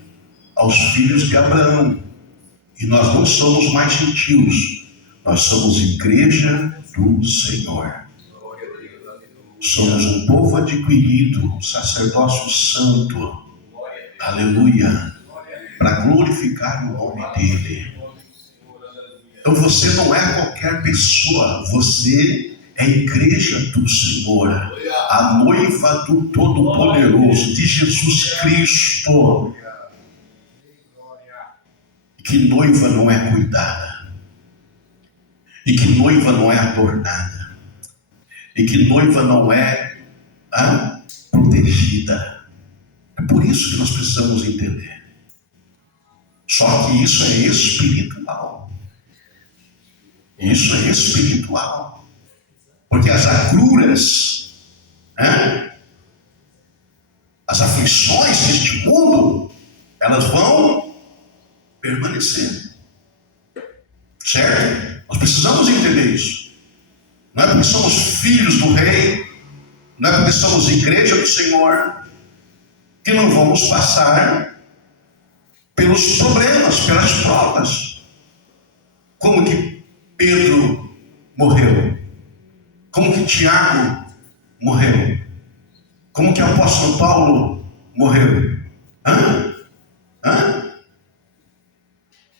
aos filhos de Abraão, e nós não somos mais gentios, nós somos igreja do Senhor. Somos um povo adquirido, um sacerdócio santo, aleluia, para glorificar o nome dEle. Então você não é qualquer pessoa, você é a igreja do Senhor, a noiva do Todo-Poderoso, de Jesus Cristo. Que noiva não é cuidada, e que noiva não é adornada, e que noiva não é protegida. É por isso que nós precisamos entender. Só que isso é espiritual. Isso é espiritual. Porque as agruras, as aflições deste mundo, elas vão permanecer. Certo? Nós precisamos entender isso. Não é porque somos filhos do Rei, não é porque somos igreja do Senhor, que não vamos passar pelos problemas, pelas provas. Como que Pedro morreu? Como que Tiago morreu? Como que o apóstolo Paulo morreu?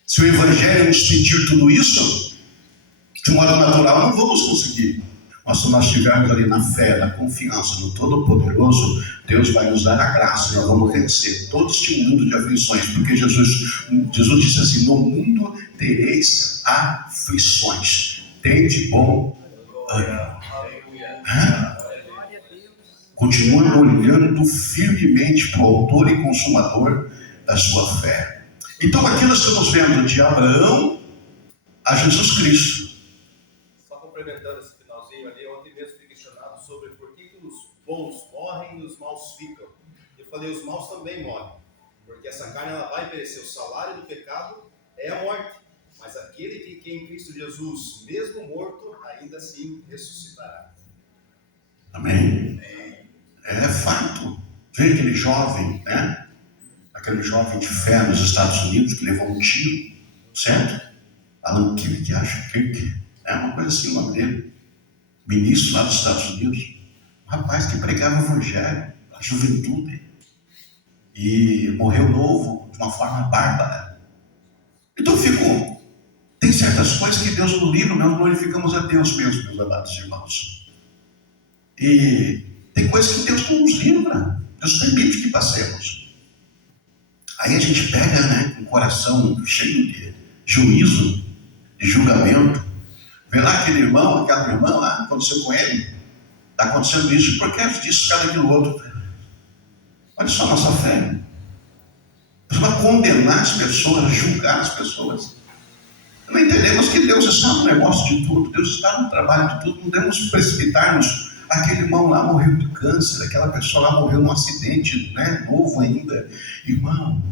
Se o Evangelho nos pedir tudo isso, de modo natural não vamos conseguir. Mas se nós estivermos ali na fé, na confiança no Todo-Poderoso, Deus vai nos dar a graça e nós vamos vencer todo este mundo de aflições. Porque Jesus disse assim: no mundo tereis aflições, tende bom ânimo. Continuando olhando firmemente para o autor e consumador da sua fé. Então aqui nós estamos vendo de Abraão a Jesus Cristo. Só complementando esse finalzinho ali, ontem mesmo fui questionado sobre por que os bons morrem e os maus ficam. Eu falei, os maus também morrem, porque essa carne ela vai perecer. O salário do pecado é a morte, mas aquele que é em Cristo Jesus, mesmo morto, ainda assim ressuscitará. Amém? É fato. Vê aquele jovem, Aquele jovem de fé nos Estados Unidos que levou um tiro, certo? Alan Kirk, acho Kirk, é uma coisa assim o nome dele, ministro lá dos Estados Unidos, um rapaz que pregava o evangelho, a juventude, e morreu novo, de uma forma bárbara. Então eu fico, tem certas coisas que Deus nos livra, nós glorificamos a Deus mesmo, meus amados irmãos. E tem coisas que Deus não nos livra, Deus permite que passemos. Aí a gente pega, né, com o coração cheio de juízo, de julgamento, vê lá aquele irmão, aquela irmã lá, aconteceu com ele, está acontecendo isso, por que disso, cada aquilo outro? Olha só a nossa fé. Nós vamos condenar as pessoas, julgar as pessoas. Não entendemos que Deus está no negócio de tudo, Deus está no trabalho de tudo, não devemos precipitar-nos. Aquele irmão lá morreu de câncer, aquela pessoa lá morreu num acidente, né, novo ainda. Irmão,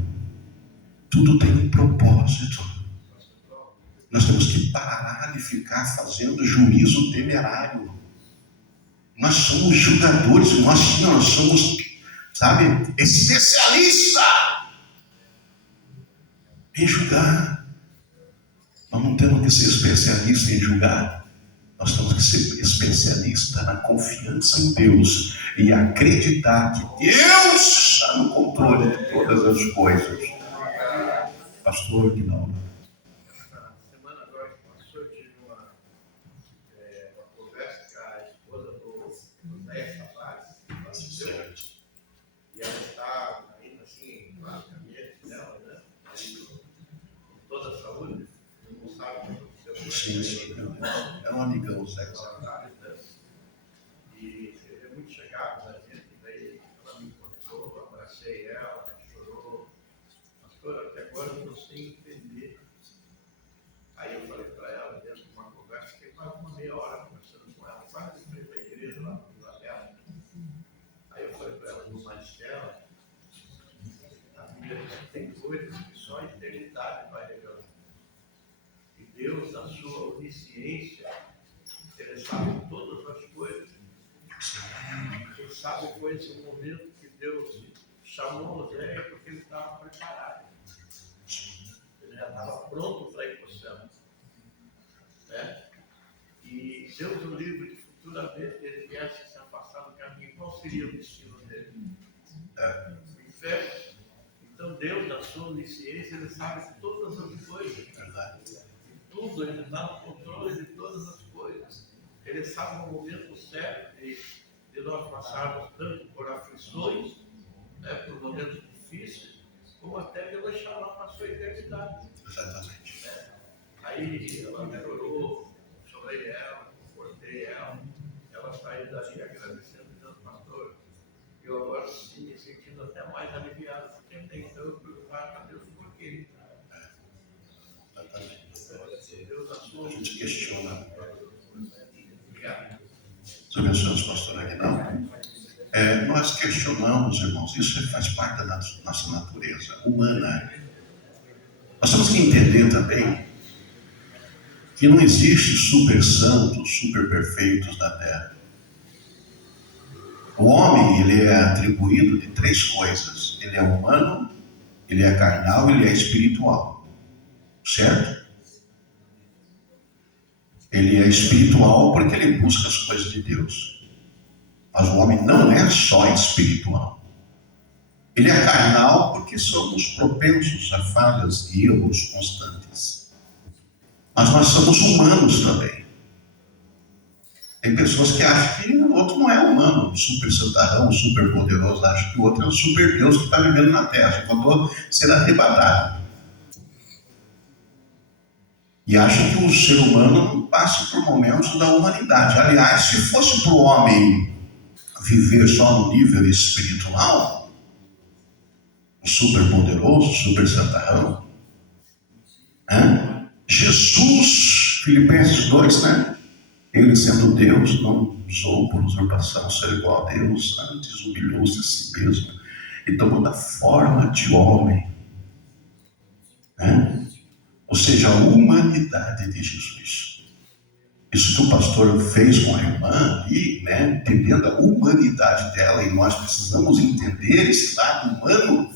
tudo tem um propósito. Nós temos que parar de ficar fazendo juízo temerário. Nós somos julgadores, nós somos, sabe, especialistas em julgar. Nós não temos que ser especialistas em julgar. Nós temos que ser especialistas na confiança em Deus e acreditar que Deus está no controle de todas as coisas. Pastor Guinaldo. Semana agora que passou, eu tive uma conversa com a esposa do Zé Tavares, e ela está ainda assim, com a caminhonete dela, né? Com toda a saúde, não sabe o que aconteceu. Sim, é um amigão, Zé. E é muito chegado na gente, daí ela me encontrou, abracei ela, chorou. Pastor, até agora eu não sei entender. Aí eu falei para ela, dentro de uma conversa, fiquei quase uma meia hora conversando com ela, quase em frente à igreja lá no Inglaterra. Aí eu falei para ela, no Maristela, a Bíblia diz que tem coisas que só a eternidade vai revelar. E Deus, na sua onisciência, Ele sabe todas as coisas. Ele sabe que foi esse momento que Deus chamou o Zé porque ele estava preparado. Ele já estava pronto para ir para o céu. Né? E Deus o livre que futuramente ele viesse se afastar do caminho. Qual seria o destino dele? O inferno. Então Deus, na sua onisciência, ele sabe todas as coisas. Tudo, ele está no controle de todas as coisas. Ele sabe o momento certo de nós passarmos tanto por aflições, né, por momentos difíceis, como até de nós chamar para a sua eternidade. Exatamente. Né? Aí ela me chorou, chorei ela, confortei ela, ela saiu dali agradecendo, dizendo, pastor, eu agora estou me sentindo até mais aliviado, porque tem então eu perguntar a Deus por quê. A gente questiona. Deus abençoe os pastores Aguinaldo. Nós questionamos, irmãos, isso faz parte da nossa natureza humana. Nós temos que entender também que não existe super santos, super perfeitos na Terra. O homem, ele é atribuído de três coisas. Ele é humano, ele é carnal e ele é espiritual. Certo? Ele é espiritual porque ele busca as coisas de Deus. Mas o homem não é só espiritual. Ele é carnal porque somos propensos a falhas e erros constantes. Mas nós somos humanos também. Tem pessoas que acham que o outro não é humano, um super santarrão, um super poderoso, acham que o outro é um super Deus que está vivendo na terra, faltou ser arrebatado. E acham que o ser humano não passa por momentos da humanidade. Aliás, se fosse para o homem viver só no nível espiritual, o super poderoso, o super santarrão, Jesus, Filipenses 2, né? Ele sendo Deus, não usou por usurpação ser igual a Deus, antes humilhou-se a si mesmo e tomando a forma de homem. Ou seja, a humanidade de Jesus. Isso que o pastor fez com a irmã ali, né? Entendendo a humanidade dela, e nós precisamos entender esse lado humano.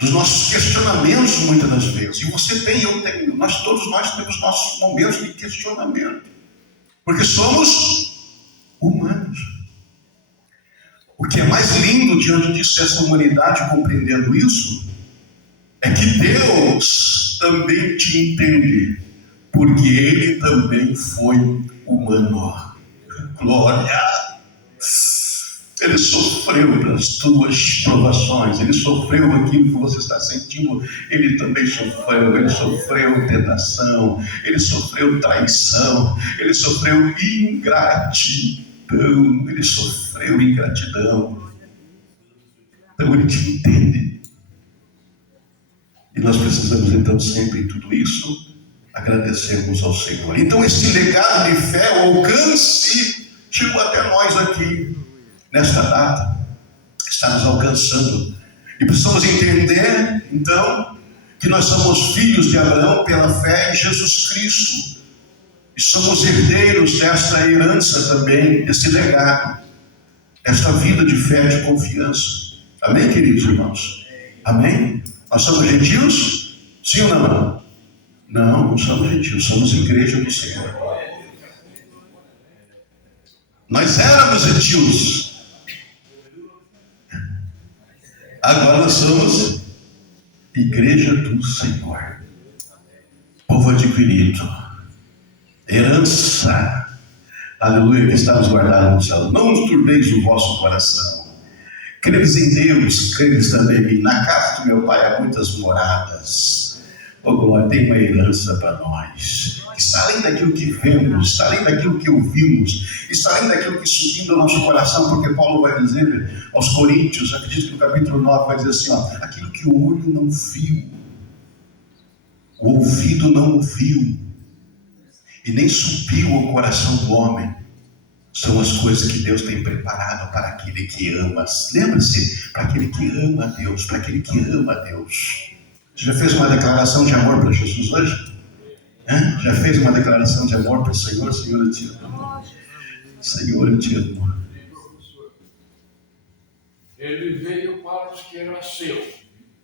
dos nossos questionamentos muitas das vezes. E você tem, eu tenho, todos nós temos nossos momentos de questionamento. Porque somos humanos. O que é mais lindo diante disso, essa humanidade compreendendo isso, é que Deus também te entende, porque Ele também foi humano. Glória! Ele sofreu das tuas provações, Ele sofreu aquilo que você está sentindo, Ele também sofreu. Ele sofreu tentação, Ele sofreu traição, Ele sofreu ingratidão, Ele sofreu ingratidão. Então Ele te entende. E nós precisamos então sempre em tudo isso agradecermos ao Senhor. Então esse legado de fé, o alcance, chegou até nós aqui nesta data, está nos alcançando. E precisamos entender, então, que nós somos filhos de Abraão pela fé em Jesus Cristo. E somos herdeiros desta herança também, desse legado, desta vida de fé, de confiança. Amém, queridos irmãos? Amém? Nós somos gentios? Sim ou não? Não, não somos gentios, somos igreja do Senhor. Nós éramos gentios. Agora nós somos igreja do Senhor, povo adquirido, herança, aleluia, que está nos guardado no céu. Não os turbeis o vosso coração. Credes em Deus, credes também em mim. Na casa do meu pai há muitas moradas. Oh glória, tem uma herança para nós, que está além daquilo que vemos, está além daquilo que ouvimos, está além daquilo que subiu do nosso coração, porque Paulo vai dizer aos Coríntios, acredito que no capítulo 9 vai dizer assim, ó, aquilo que o olho não viu, o ouvido não ouviu, e nem subiu ao coração do homem, são as coisas que Deus tem preparado para aquele que ama. Lembre-se, para aquele que ama a Deus, para aquele que ama a Deus. Você já fez uma declaração de amor para Jesus hoje? Já fez uma declaração de amor para o Senhor? Senhor, eu te amo. Senhor, eu te amo. Ele veio para os que eram seus.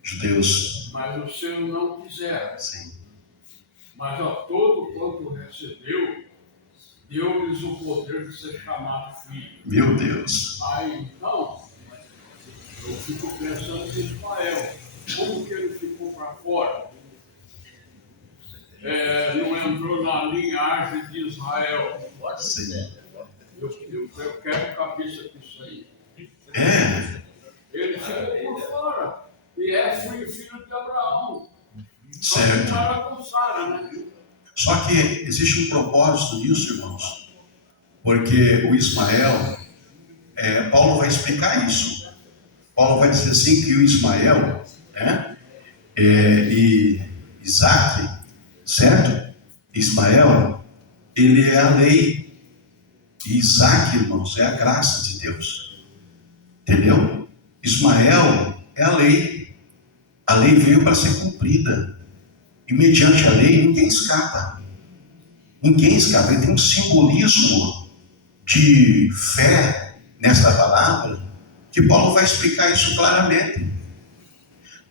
Judeus. Mas os seus não quiseram. Sim. Mas a todo quanto recebeu, deu-lhes o poder de ser chamado filho. Meu Deus. Aí então, eu fico pensando em Ismael. Como que ele ficou para fora? Não entrou na linhagem de Israel. Sim. Eu quero cabeça com isso aí. Ele ficou por fora. E filho de Abraão. Certo. Com Sara, né? Só que existe um propósito nisso, irmãos. Porque o Ismael, Paulo vai explicar isso. Paulo vai dizer assim que o Ismael, e Isaac, certo? Ismael, ele é a lei. E Isaac, irmãos, é a graça de Deus. Entendeu? Ismael é a lei. A lei veio para ser cumprida. E mediante a lei, ninguém escapa. Ninguém escapa. Ele tem um simbolismo de fé nesta palavra, que Paulo vai explicar isso claramente.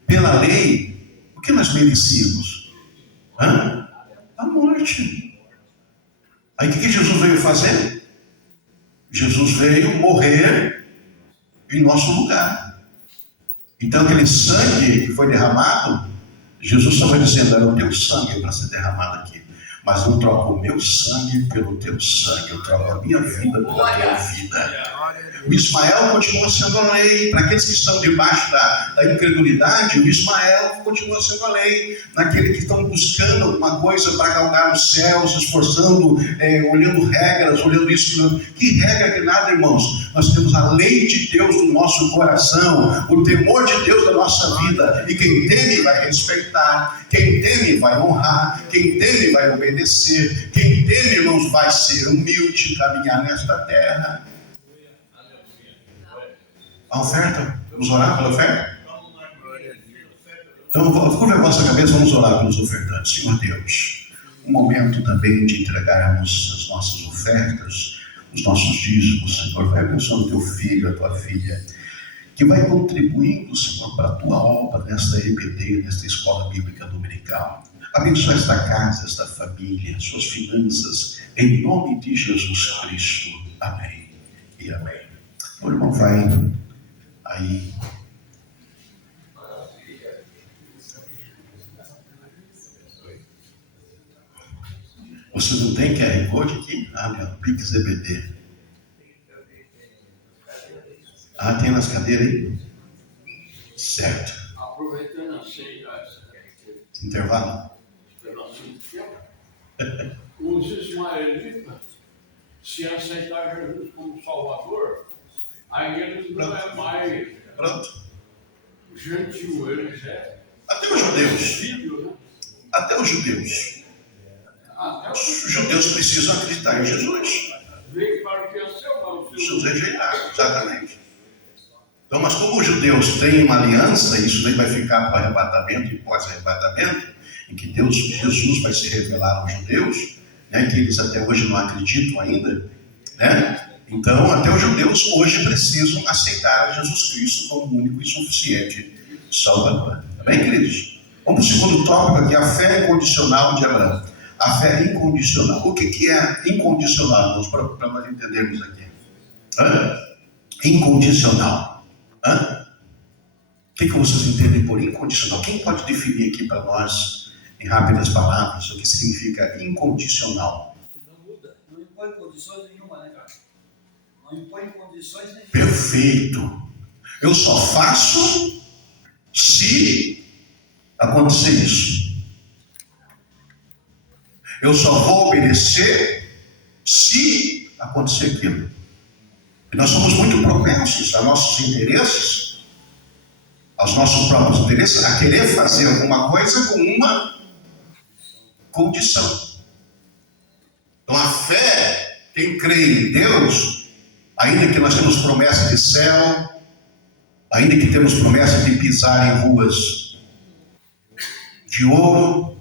Pela lei, o que nós merecíamos? A morte. Aí o que Jesus veio fazer? Jesus veio morrer em nosso lugar. Então aquele sangue que foi derramado, Jesus estava dizendo, era o teu sangue para ser derramado aqui. Mas eu troco o meu sangue pelo teu sangue, eu troco a minha vida pela tua vida. O Ismael continua sendo a lei. Para aqueles que estão debaixo da incredulidade, o Ismael continua sendo a lei. Naqueles que estão buscando alguma coisa para galgar os céus, se esforçando, olhando regras, olhando isso. Que regra que nada, irmãos. Nós temos a lei de Deus no nosso coração, o temor de Deus na nossa vida. E quem teme vai respeitar, quem teme vai honrar, quem teme vai obedecer, quem teme, irmãos, vai ser humilde e caminhar nesta terra. A oferta? Vamos orar pela oferta? Então, curva a vossa cabeça, vamos orar pelos ofertantes. Senhor Deus, um momento também de entregarmos as nossas ofertas, os nossos dízimos. Senhor, vai abençoando teu filho, a tua filha. que vai contribuindo, Senhor, para a tua obra nesta EBD, nesta escola bíblica dominical. Abençoa esta casa, esta família, suas finanças, em nome de Jesus Cristo. Amém e amém. O irmão vai aí. Você não tem QR Code aqui? Ah, meu, Pix EBD. Ah, tem nas cadeiras aí? Certo. Aproveitando assim, Intervalo. Os ismaelitas, se aceitar Jesus como Salvador, aí eles não é mais gentil, eles é. Até os judeus. Filho, né? Até os judeus. Os judeus precisam acreditar em Jesus. Veio para o que é seu, mas os seus rejeitaram, exatamente. Então, mas como os judeus têm uma aliança, isso daí vai ficar para o arrebatamento e pós-arrebatamento, em que Jesus vai se revelar aos judeus, né, que eles até hoje não acreditam ainda, né? Então, até os judeus hoje precisam aceitar Jesus Cristo como único e suficiente Salvador. Amém, queridos? Vamos para o segundo tópico aqui, a fé incondicional de Abraão. A fé incondicional. O que é incondicional, irmãos, para nós entendermos aqui? Incondicional. O que vocês entendem por incondicional? Quem pode definir aqui para nós, em rápidas palavras, o que significa incondicional? Não muda, não impõe condições nenhuma, né, cara? Não impõe condições nenhuma. Perfeito. Eu só faço se acontecer isso. Eu só vou obedecer se acontecer aquilo. E nós somos muito propensos a nossos interesses, aos nossos próprios interesses, a querer fazer alguma coisa com uma condição. Então a fé, quem crê em Deus, ainda que nós temos promessa de céu, ainda que temos promessa de pisar em ruas de ouro,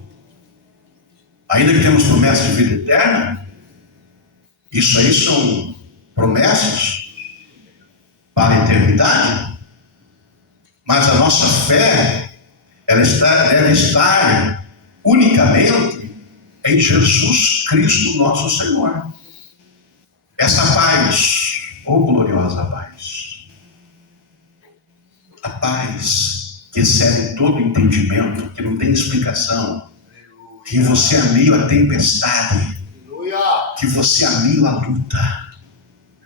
ainda que temos promessa de vida eterna, isso aí são promessas para a eternidade. Mas a nossa fé, ela deve estar unicamente em Jesus Cristo, nosso Senhor. Essa paz, gloriosa paz, a paz que excede todo entendimento, que não tem explicação, que você é meio a tempestade, que você é meio a luta,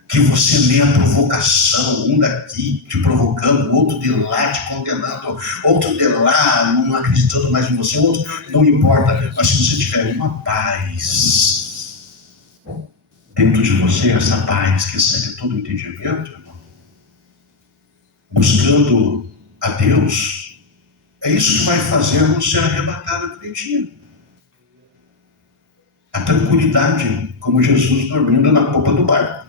que você é meio a provocação, um daqui te provocando, outro de lá te condenando, outro de lá não acreditando mais em você, outro não importa, mas se você tiver uma paz dentro de você, essa paz que excede todo entendimento, irmão, buscando a Deus, é isso que vai fazer você ser arrebatado aquele dia. A tranquilidade, como Jesus dormindo na popa do barco.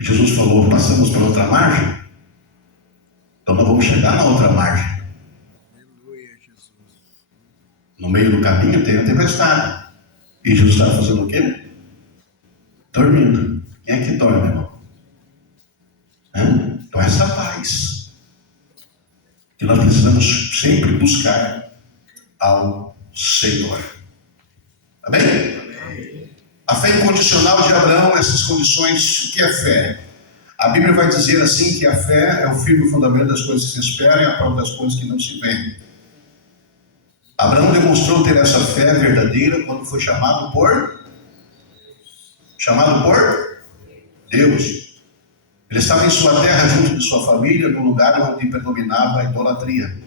Jesus falou, passamos para outra margem, então nós vamos chegar na outra margem. No meio do caminho tem a tempestade. E Jesus estava fazendo o quê? Dormindo. Quem é que dorme, irmão? Então essa paz que nós precisamos sempre buscar ao Senhor. Amém? A fé incondicional de Abraão, essas condições, o que é fé? A Bíblia vai dizer assim que a fé é o firme fundamento das coisas que se esperam e a prova das coisas que não se veem. Abraão demonstrou ter essa fé verdadeira quando foi chamado por Deus. Ele estava em sua terra junto de sua família, num lugar onde predominava a idolatria.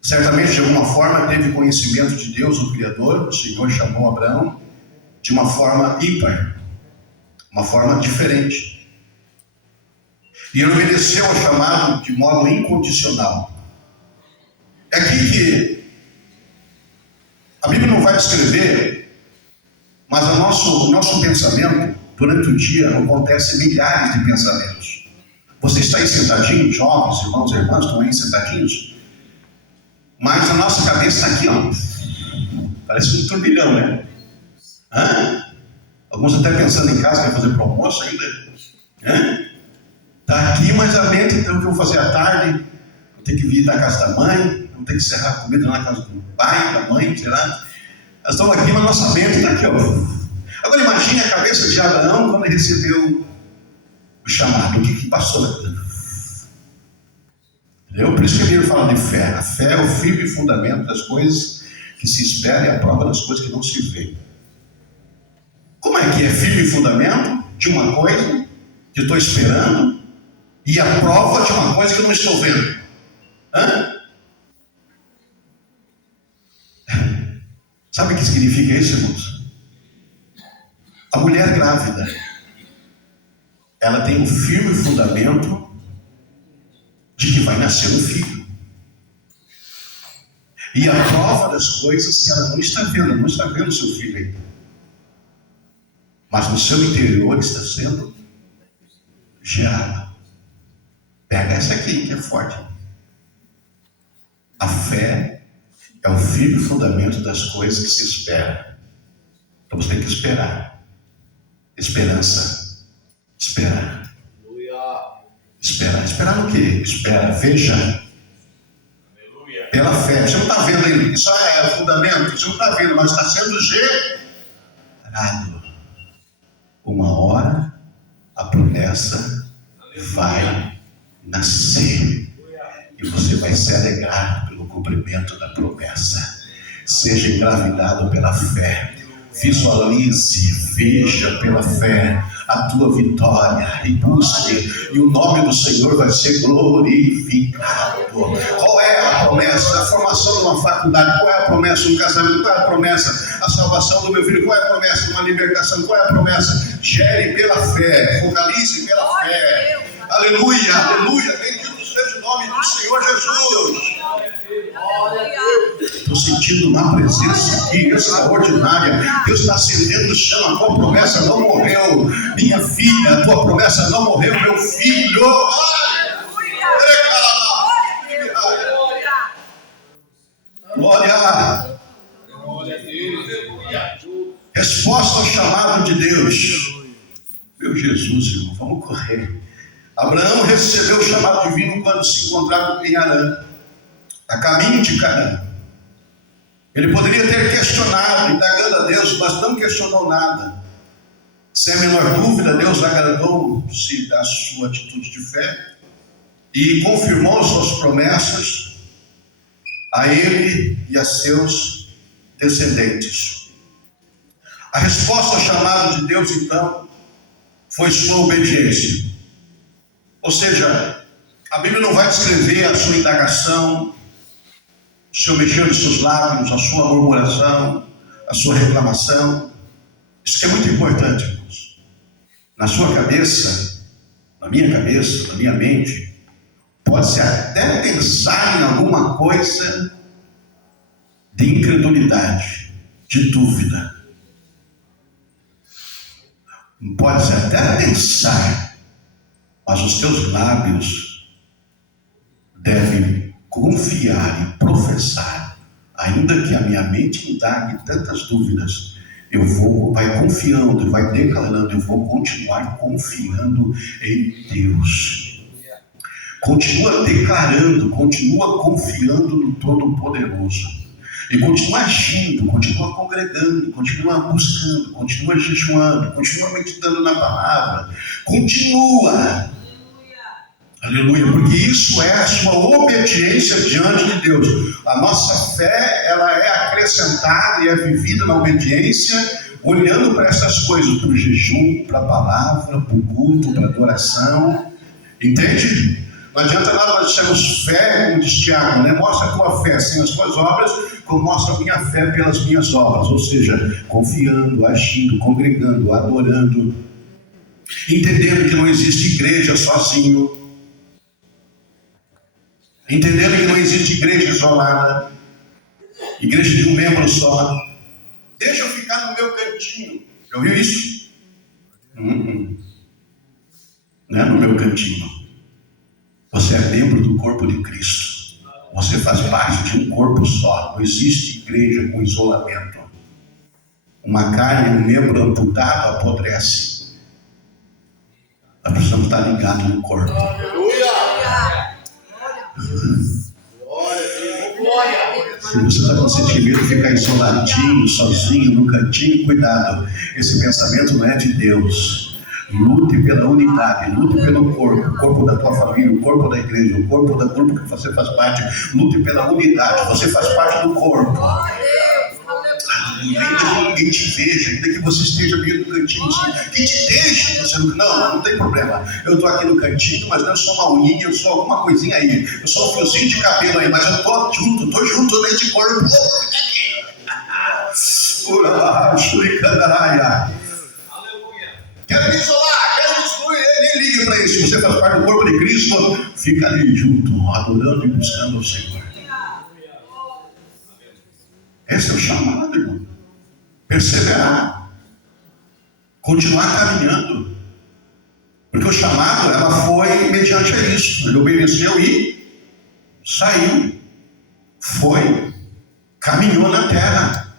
Certamente, de alguma forma, teve conhecimento de Deus, o Criador. O Senhor chamou Abraão de uma forma ímpar, uma forma diferente. E ele obedeceu ao chamado de modo incondicional. É aqui que a Bíblia não vai descrever, mas o nosso pensamento, durante o dia, acontece milhares de pensamentos. Você está aí sentadinho, jovens, irmãos e irmãs, estão aí sentadinhos? Mas a nossa cabeça está aqui, ó. Parece um turbilhão, né? Alguns até pensando em casa, quer fazer para o almoço ainda. Está aqui, mas a mente, então, o que eu vou fazer à tarde? Vou ter que vir na casa da mãe, vou ter que serrar a comida na casa do pai, da mãe, sei lá. Nós estamos aqui, mas nossa mente está aqui, ó. Agora imagine a cabeça de Abraão quando ele recebeu o chamado. O que passou na vida? Entendeu? Por isso que a Bíblia fala de fé. A fé é o firme fundamento das coisas que se espera e a prova das coisas que não se vê. Como é que é firme fundamento de uma coisa que eu estou esperando e a prova de uma coisa que eu não estou vendo? Sabe o que significa isso, irmãos? A mulher grávida, ela tem um firme fundamento de que vai nascer um filho. E a prova das coisas que ela não está vendo o seu filho ainda. Mas no seu interior está sendo gerado. Pega essa aqui, que é forte. A fé é o firme fundamento das coisas que se espera. Então você tem que esperar. Esperança. Esperar. Esperar. Esperar no quê? Espera. Veja. Pela fé. Você não está vendo ainda. Isso é fundamento. Você não está vendo, mas está sendo gerado. Uma hora a promessa vai nascer. E você vai se alegrar pelo cumprimento da promessa. Seja engravidado pela fé. Visualize, veja pela fé a tua vitória e busque, e o nome do Senhor vai ser glorificado. Qual é a promessa? A formação de uma faculdade. Qual é a promessa? Um casamento. Qual é a promessa? A salvação do meu filho. Qual é a promessa? Uma libertação. Qual é a promessa? Gere pela fé, focalize pela fé. Aleluia, aleluia. Bendito seja o nome do Senhor Jesus. Estou sentindo uma presença aqui extraordinária. Deus está acendendo o chão. A tua promessa não morreu, minha filha. A tua promessa não morreu, meu filho. Glória. Resposta ao chamado de Deus. Meu Jesus, irmão, vamos correr. Abraão recebeu o chamado divino quando se encontrava em Harã, a caminho de Canaã. Ele poderia ter questionado, indagando a Deus, mas não questionou nada. Sem a menor dúvida, Deus agradou-se da sua atitude de fé e confirmou suas promessas a ele e a seus descendentes. A resposta ao chamado de Deus, então, foi sua obediência. Ou seja, a Bíblia não vai descrever a sua indagação, o seu mexer dos seus lábios, a sua murmuração, a sua reclamação. Isso que é muito importante, irmãos. Na sua cabeça, na minha mente, pode-se até pensar em alguma coisa de incredulidade, de dúvida. Pode-se até pensar, mas os teus lábios devem confiar e professar, ainda que a minha mente indague tantas dúvidas, vai confiando e vai declarando, eu vou continuar confiando em Deus. Continua declarando, continua confiando no Todo-Poderoso. E continua agindo, continua congregando, continua buscando, continua jejuando, continua meditando na palavra. Continua. Aleluia, porque isso é a sua obediência diante de Deus. A nossa fé, ela é acrescentada e é vivida na obediência, olhando para essas coisas, para o jejum, para a palavra, para o culto, para a adoração. Entende? Não adianta nada nós dizermos fé, como diz Tiago, né? Mostra a tua fé sem as tuas obras, como mostra a minha fé pelas minhas obras. Ou seja, confiando, agindo, congregando, adorando, entendendo que não existe igreja sozinho, entendendo que não existe igreja isolada, igreja de um membro só. Deixa eu ficar no meu cantinho. Já ouviu isso? Não é no meu cantinho. Você é membro do corpo de Cristo. Você faz parte de um corpo só. Não existe igreja com isolamento. Uma carne, um membro amputado apodrece. Nós precisamos estar ligados no corpo. Se você está com sentimento de ficar isoladinho, sozinho, no cantinho, cuidado. Esse pensamento não é de Deus. Lute pela unidade, lute pelo corpo, o corpo da tua família, o corpo da igreja, o corpo do grupo que você faz parte. Lute pela unidade, você faz parte do corpo. Ainda que ninguém te veja, ainda que você esteja meio no cantinho, assim, que te deixe, você não tem problema. Eu estou aqui no cantinho, mas não sou uma unha, eu sou alguma coisinha aí. Eu sou um fiozinho de cabelo aí, mas eu estou junto nesse corpo. Quero me isolar, quero me excluir, nem ligue para isso. Se você faz parte do corpo de Cristo, fica ali junto, adorando e buscando o Senhor. Esse é o chamado, irmão. Perseverar. Continuar caminhando. Porque o chamado, ela foi mediante a isso. Ele obedeceu e saiu. Foi. Caminhou na terra.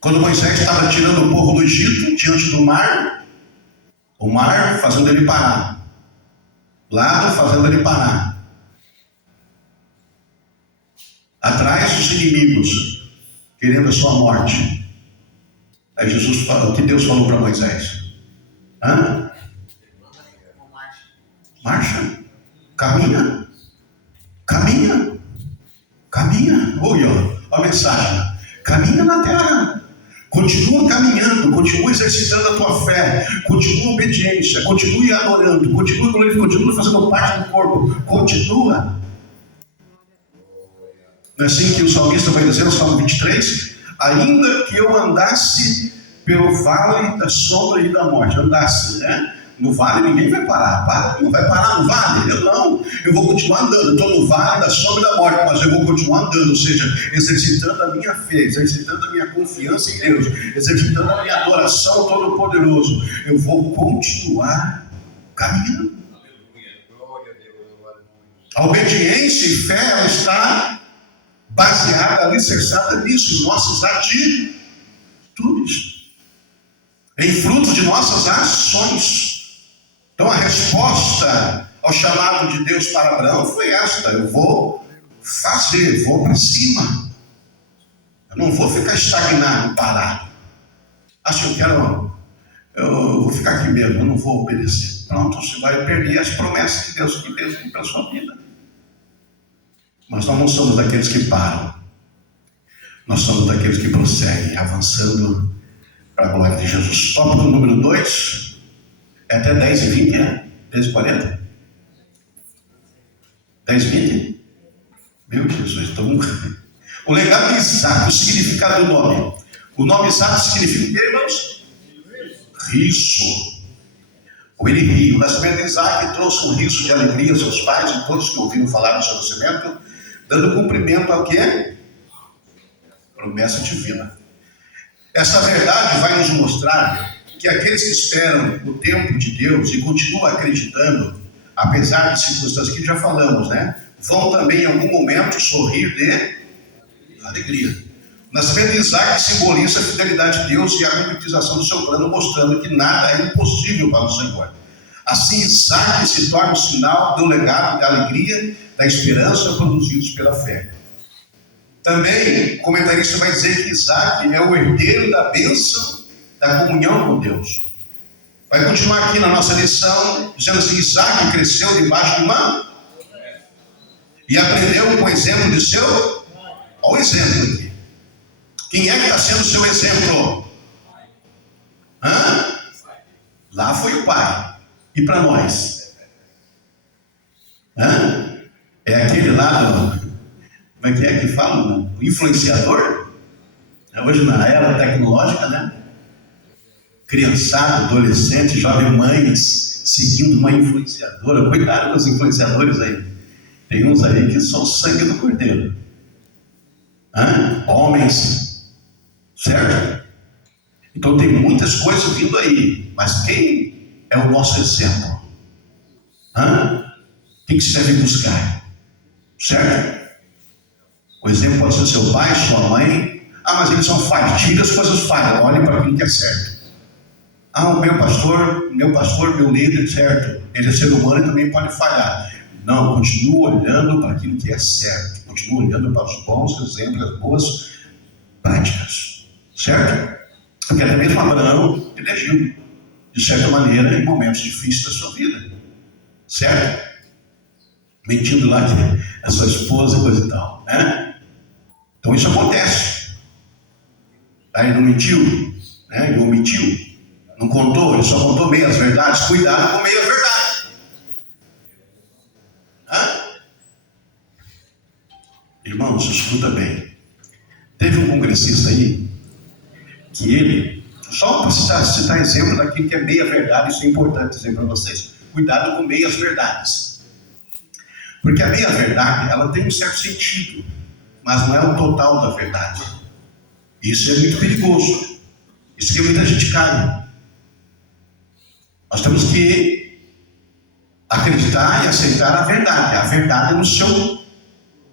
Quando Moisés estava tirando o povo do Egito, diante do mar, o mar fazendo ele parar. Lado fazendo ele parar. Atrás os inimigos, querendo a sua morte. Aí Jesus falou, o que Deus falou para Moisés? Marcha. Caminha. Olha a mensagem. Caminha na terra. Continua caminhando, continua exercitando a tua fé, continua obediência, continue adorando, continua fazendo parte do corpo, continua. Não é assim que o salmista vai dizer no Salmo 23? Ainda que eu andasse pelo vale da sombra e da morte, andasse, né? No vale ninguém vai parar, não vai parar no vale, eu não, eu vou continuar andando, estou no vale da sombra e da morte, mas eu vou continuar andando, ou seja, exercitando a minha fé, exercitando a minha confiança em Deus, exercitando a minha adoração ao Todo-Poderoso, eu vou continuar caminhando. A obediência e fé, ela está baseada, alicerçada nisso, em nossas atitudes, em fruto de nossas ações. Então a resposta ao chamado de Deus para Abraão foi esta: eu vou fazer, vou para cima. Eu não vou ficar estagnado, parado. Acho que eu vou ficar aqui mesmo, eu não vou obedecer. Pronto, você vai perder as promessas de Deus que Deus tem para a sua vida. Mas nós não somos daqueles que param. Nós somos daqueles que prosseguem, avançando para a glória de Jesus. Tópico número 2. É até 10h20, né? 10h40? 10h20? Meu Jesus, então... O legado de Isaac, o significado do nome. O nome Isaac significa, irmãos? Riso. Ou ele riu. O nascimento de Isaac trouxe um riso de alegria aos seus pais e todos que ouviram falar do seu nascimento, dando cumprimento ao quê? Promessa divina. Essa verdade vai nos mostrar que aqueles que esperam o tempo de Deus e continuam acreditando, apesar de circunstâncias que já falamos, né? Vão também em algum momento sorrir de alegria. O nascimento de Isaac simboliza a fidelidade de Deus e a concretização do seu plano, mostrando que nada é impossível para o Senhor. Assim, Isaac se torna o sinal do legado da alegria, da esperança produzidos pela fé. Também, o comentarista vai dizer que Isaac é o herdeiro da bênção da comunhão com Deus. Vai continuar aqui na nossa lição, dizendo assim: Isaac cresceu debaixo de uma e aprendeu com o exemplo de seu. Olha o exemplo aqui. Quem é que está sendo o seu exemplo? Lá foi o pai. E para nós? É aquele lá, como é que fala? O influenciador? Hoje na era tecnológica, né? Criançada, adolescente, jovem mães seguindo uma influenciadora. Cuidado com os influenciadores aí. Tem uns aí que são sangue do cordeiro. Homens. Certo? Então tem muitas coisas vindo aí. Mas quem é o nosso exemplo? Quem que você deve buscar? Certo? O exemplo pode ser seu pai, sua mãe. Mas eles são falhos. Tira as coisas falhas. Olhe para quem que é certo. o meu pastor, meu líder, certo? Ele é ser humano e também pode falhar. Não, continua olhando para aquilo que é certo. Continua olhando para os bons exemplos, as boas práticas. Certo? Porque até mesmo Abraão ele agiu, de certa maneira, em momentos difíceis da sua vida. Certo? Mentindo lá que a sua esposa e coisa e tal. Né? Então isso acontece. Aí ele não mentiu, né? Ele omitiu, não contou, ele só contou meias verdades. Cuidado com meias verdades. Irmãos, escuta bem. Teve um congressista aí que ele, só para citar exemplo daquilo que é meia verdade, isso é importante dizer para vocês. Cuidado com meias verdades. Porque a meia verdade, ela tem um certo sentido, mas não é o total da verdade. Isso é muito perigoso. Isso que muita gente cai. Nós temos que acreditar e aceitar a verdade. A verdade é no seu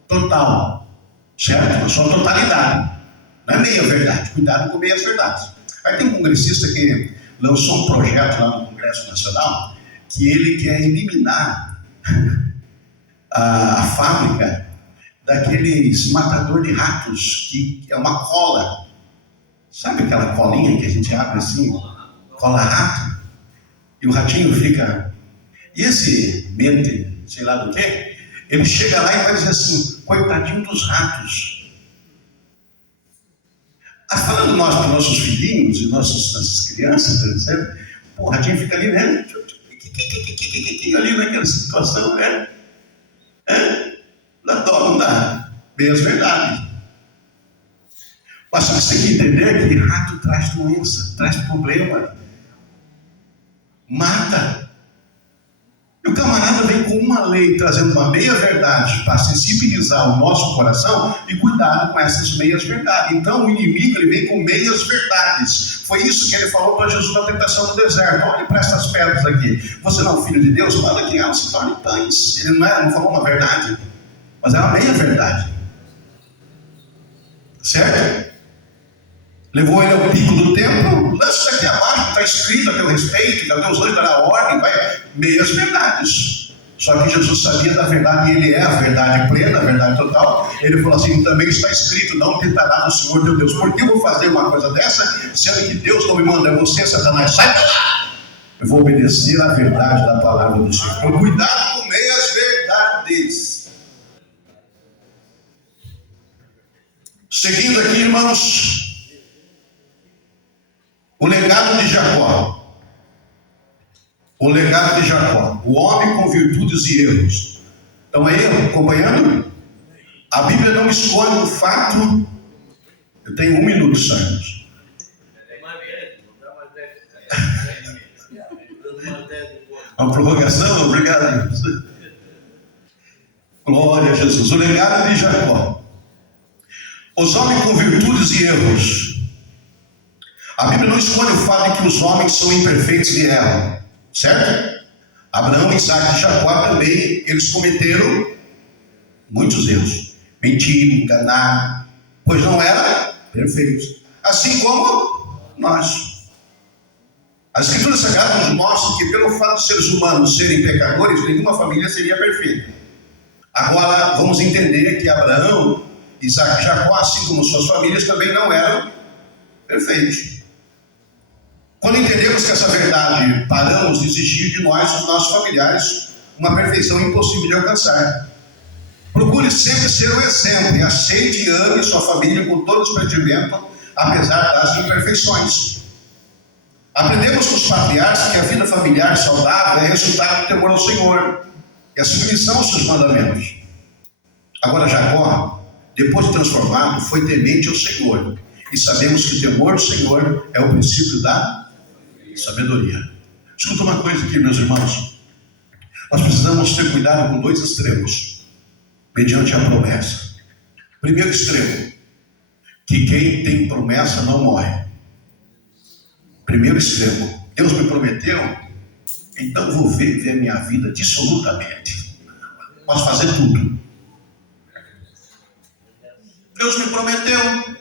total, certo? Na sua totalidade. Não é meia verdade. Cuidado com meias verdades. Aí tem um congressista que lançou um projeto lá no Congresso Nacional que ele quer eliminar a fábrica daqueles matador de ratos, que é uma cola. Sabe aquela colinha que a gente abre assim? Cola rato. E o ratinho fica... E esse mente, sei lá do que, ele chega lá e vai dizer assim, coitadinho dos ratos. Falando nós para nossos filhinhos e nossas crianças, por exemplo, o ratinho fica ali, né? Ali naquela situação, né? Não dá, não dá. Bem as verdades. Mas só que você tem que entender que rato traz doença, traz problema, mata. E o camarada vem com uma lei trazendo uma meia verdade para sensibilizar o nosso coração e cuidado com essas meias verdades. Então o inimigo ele vem com meias verdades. Foi isso que ele falou para Jesus na tentação do deserto. Olhe para essas pedras aqui. Você não é um filho de Deus? Manda que elas se tornem pães. Ele não falou uma verdade, mas é uma meia verdade. Certo? Levou ele ao pico do templo, lança isso aqui abaixo, está escrito a teu respeito, que Deus hoje dará ordem, vai, meias verdades. Só que Jesus sabia da verdade, e ele é a verdade plena, a verdade total. Ele falou assim, também está escrito, não tentará o Senhor teu Deus. Por que eu vou fazer uma coisa dessa, sendo que Deus não me manda? É você, Satanás, sai pra lá! Eu vou obedecer à verdade da palavra do Senhor. Então, cuidado com meias verdades. Seguindo aqui, irmãos, o legado de Jacó. O legado de Jacó. O homem com virtudes e erros. Estão aí acompanhando? A Bíblia não escolhe um fato. Eu tenho 1 minuto, Santos. Uma prorrogação? Obrigado. Glória a Jesus. O legado de Jacó. Os homens com virtudes e erros. A Bíblia não escolhe o fato de que os homens são imperfeitos e erram, certo? Abraão, Isaac e Jacó também, eles cometeram muitos erros. Mentiram, enganaram, pois não eram perfeitos. Assim como nós. As Escrituras Sagradas nos mostram que pelo fato de seres humanos serem pecadores, nenhuma família seria perfeita. Agora, vamos entender que Abraão, Isaac e Jacó, assim como suas famílias, também não eram perfeitos. Quando entendemos que essa verdade, paramos de exigir de nós, os nossos familiares, uma perfeição impossível de alcançar. Procure sempre ser o exemplo e aceite e ame sua família com todo o desprendimento, apesar das imperfeições. Aprendemos com os patriarcas que a vida familiar saudável é resultado do temor ao Senhor e a submissão aos seus mandamentos. Agora Jacó, depois de transformado, foi temente ao Senhor. E sabemos que o temor ao Senhor é o princípio da sabedoria. Escuta uma coisa aqui, meus irmãos. Nós precisamos ter cuidado com 2 extremos, mediante a promessa. Primeiro extremo, que quem tem promessa não morre. Primeiro extremo, Deus me prometeu, então vou viver a minha vida dissolutamente. Posso fazer tudo. Deus me prometeu.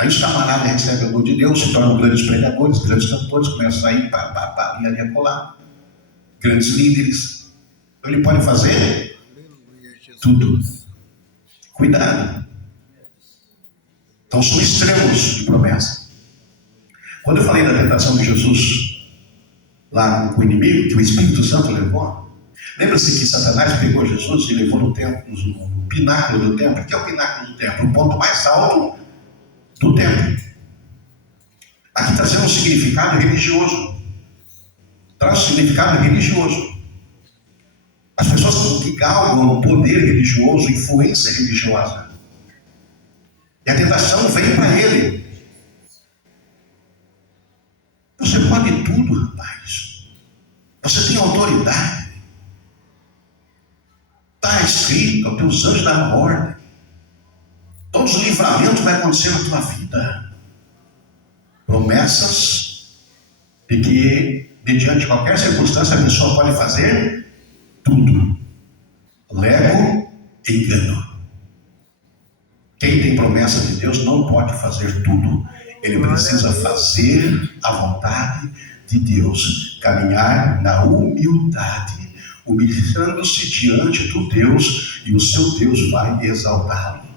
Aí os camaradas recebem o dom de Deus, se tornam grandes pregadores, grandes cantores, começam a ir para ali a colar, grandes líderes. Então ele pode fazer tudo. Cuidado. Então são extremos de promessa. Quando eu falei da tentação de Jesus lá com o inimigo, que o Espírito Santo levou, lembra-se que Satanás pegou Jesus e levou no templo, no pináculo do templo. O que é o pináculo do templo? O ponto mais alto do templo. Aqui trazendo um significado religioso. Traz um significado religioso. As pessoas que galgam poder religioso, influência religiosa. E a tentação vem para ele. Você pode tudo, rapaz. Você tem autoridade. Está escrito, os teus anjos da ordem. Todos os livramentos vão acontecer na tua vida. Promessas de que, mediante qualquer circunstância, a pessoa pode fazer tudo. Lego e engano. Quem tem promessa de Deus não pode fazer tudo. Ele precisa fazer a vontade de Deus. Caminhar na humildade. Humilhando-se diante do Deus, e o seu Deus vai exaltá-lo.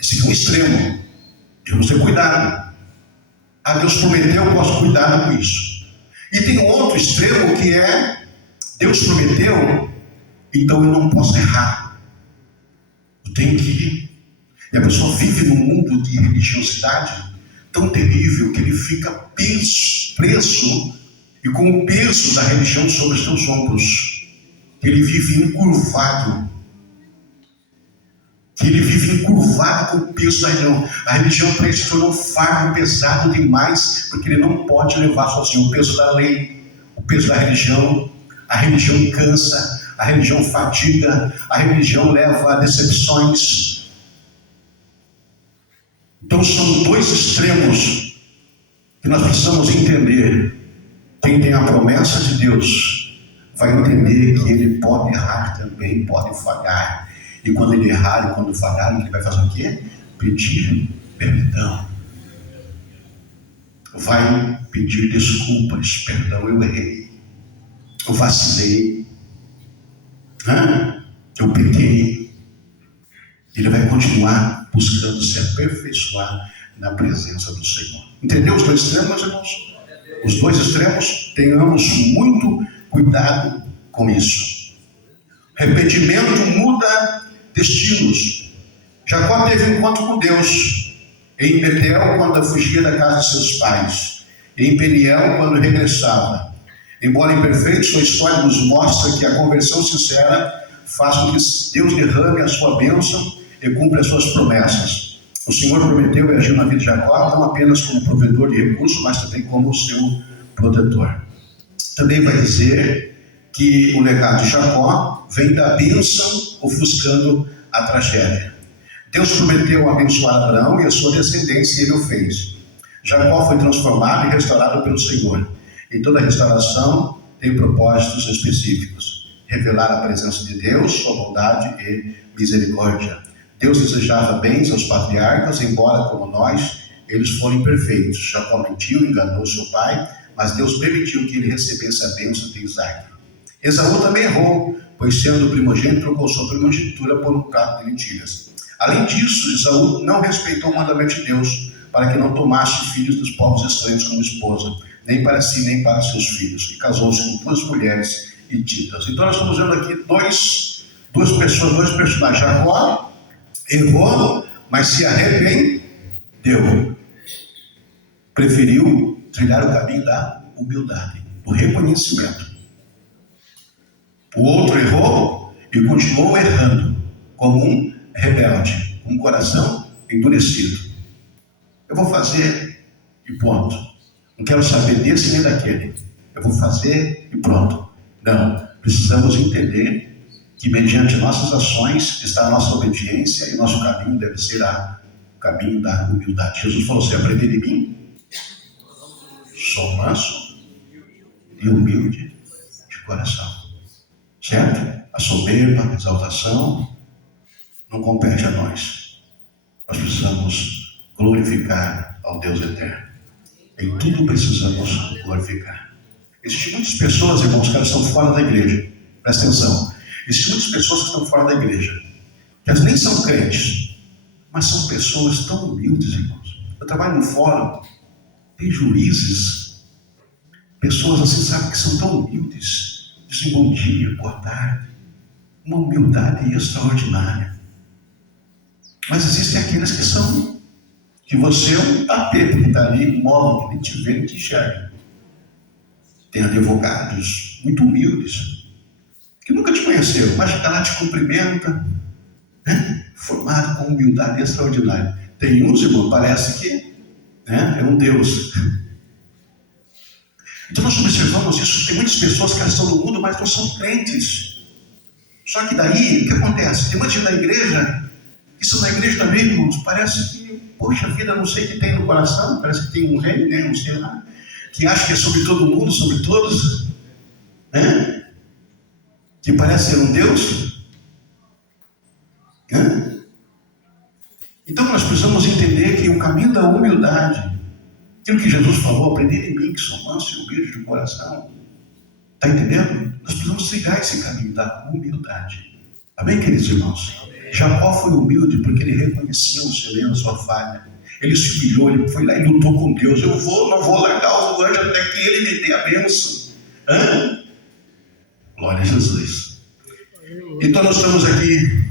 Esse é um extremo. Devemos ter cuidado. Deus prometeu, eu posso cuidar com isso. E tem um outro extremo que é: Deus prometeu, então eu não posso errar. Eu tenho que ir. E a pessoa vive num mundo de religiosidade tão terrível que ele fica preso e com o peso da religião sobre os seus ombros. Ele vive encurvado. Ele vive encurvado com o peso da religião. A religião para ele se tornou um fardo pesado demais, porque ele não pode levar sozinho o peso da lei, o peso da religião. A religião cansa, a religião fatiga, a religião leva a decepções. Então são dois extremos que nós precisamos entender. Quem tem a promessa de Deus vai entender que ele pode errar também, pode falhar. E quando ele errar e quando falhar, ele vai fazer o quê? Pedir perdão. Vai pedir desculpas. Perdão, eu errei. Eu vacilei. Eu pequei. Ele vai continuar buscando se aperfeiçoar na presença do Senhor. Entendeu os dois extremos, meus irmãos? Os dois extremos, tenhamos muito cuidado com isso. Arrependimento muda destinos. Jacó teve um encontro com Deus em Betel quando fugia da casa de seus pais, em Peniel quando regressava. Embora imperfeito, sua história nos mostra que a conversão sincera faz com que Deus derrame a sua bênção e cumpra as suas promessas. O Senhor prometeu e agiu na vida de Jacó, não apenas como provedor de recursos, mas também como o seu protetor. Também vai dizer que o legado de Jacó vem da bênção ofuscando a tragédia. Deus prometeu abençoar Abraão e a sua descendência, e ele o fez. Jacó foi transformado e restaurado pelo Senhor. E toda restauração tem propósitos específicos: revelar a presença de Deus, sua bondade e misericórdia. Deus desejava bens aos patriarcas, embora, como nós, eles foram imperfeitos. Jacó mentiu, enganou seu pai, mas Deus permitiu que ele recebesse a bênção de Isaac. Esaú também errou, pois sendo primogênito, trocou sua primogenitura por um prato de lentilhas. Além disso, Esaú não respeitou o mandamento de Deus, para que não tomasse filhos dos povos estranhos como esposa, nem para si, nem para seus filhos, e casou-se com duas mulheres hititas. Então nós estamos vendo aqui dois personagens. Jacó errou, mas se arrependeu. Preferiu trilhar o caminho da humildade, do reconhecimento. O outro errou e continuou errando, como um rebelde, com o coração endurecido. Eu vou fazer e pronto. Não quero saber desse nem daquele. Eu vou fazer e pronto. Não, precisamos entender que mediante nossas ações está a nossa obediência, e nosso caminho deve ser o caminho da humildade. Jesus falou assim: aprendei de mim, sou manso e humilde de coração. Certo? A soberba, a exaltação não compete a nós. Nós precisamos glorificar ao Deus eterno. Em tudo precisamos glorificar. Existem muitas pessoas, irmãos, que estão fora da igreja. Presta atenção. Existem muitas pessoas que estão fora da igreja, que elas nem são crentes, mas são pessoas tão humildes, irmãos. Eu trabalho no fórum, tem juízes, pessoas assim, sabe, que são tão humildes. Dizem bom dia, boa tarde. Uma humildade extraordinária. Mas existem aqueles que são, que você é um tapete que está ali, imóvel, que nem te vê, nem te enxerga. Tem advogados muito humildes, que nunca te conheceram, mas está lá, te cumprimenta, né? Formado com humildade extraordinária. Tem uns, irmão, parece que, né, é um Deus. Então nós observamos isso. Tem muitas pessoas que elas estão no mundo, mas não são crentes. Só que daí, o que acontece? Tem muita gente da igreja, que são da igreja também, irmãos, parece que, poxa vida, não sei o que tem no coração, parece que tem um rei, né, não sei lá, que acha que é sobre todo mundo, sobre todos, né? Que parece ser um Deus. Né? Então nós precisamos entender que o caminho da humildade, aquilo que Jesus falou, aprender em mim, que sou manso e humilde de coração, está entendendo? Nós precisamos trilhar esse caminho da humildade. Amém, queridos irmãos? Jacó foi humilde porque ele reconheceu o seu erro, a sua falha. Ele se humilhou, ele foi lá e lutou com Deus. Eu não vou largar o anjo até que ele me dê a bênção. Glória a Jesus. Então nós estamos aqui,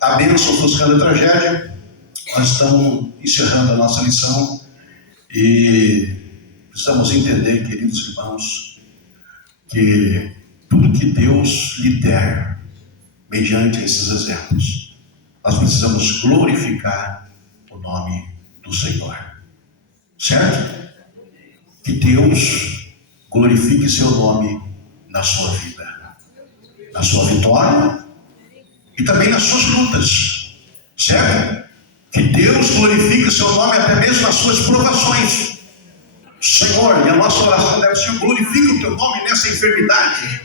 a bênção ofuscando a tragédia. Nós estamos encerrando a nossa lição e precisamos entender, queridos irmãos, que tudo que Deus lhe der, mediante esses exemplos, nós precisamos glorificar o nome do Senhor. Certo? Que Deus glorifique seu nome na sua vida, na sua vitória e também nas suas lutas. Certo? Que Deus glorifique seu nome até mesmo nas suas provações. Senhor, e a nossa oração deve ser: glorifique o teu nome nessa enfermidade.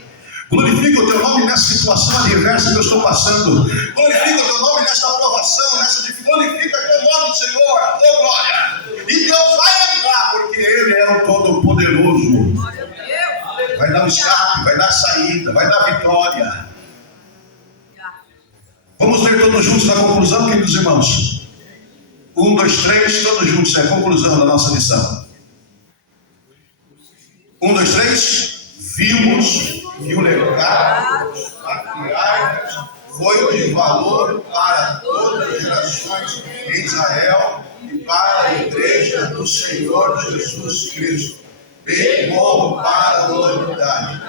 Glorifica o teu nome nessa situação adversa que eu estou passando. Glorifica o teu nome nessa aprovação, nessa dificuldade. Glorifica o teu nome, Senhor. Oh, glória. E Deus vai entrar, porque Ele é o Todo-Poderoso. Vai dar o escape, vai dar a saída, vai dar a vitória. Vamos ler todos juntos a conclusão, queridos irmãos. 1, 2, 3, todos juntos. É a conclusão da nossa lição. 1, 2, 3. Vimos que o legado dos patriarcas foi de valor para todas as gerações em Israel e para a igreja do Senhor Jesus Cristo, bem como para a humanidade.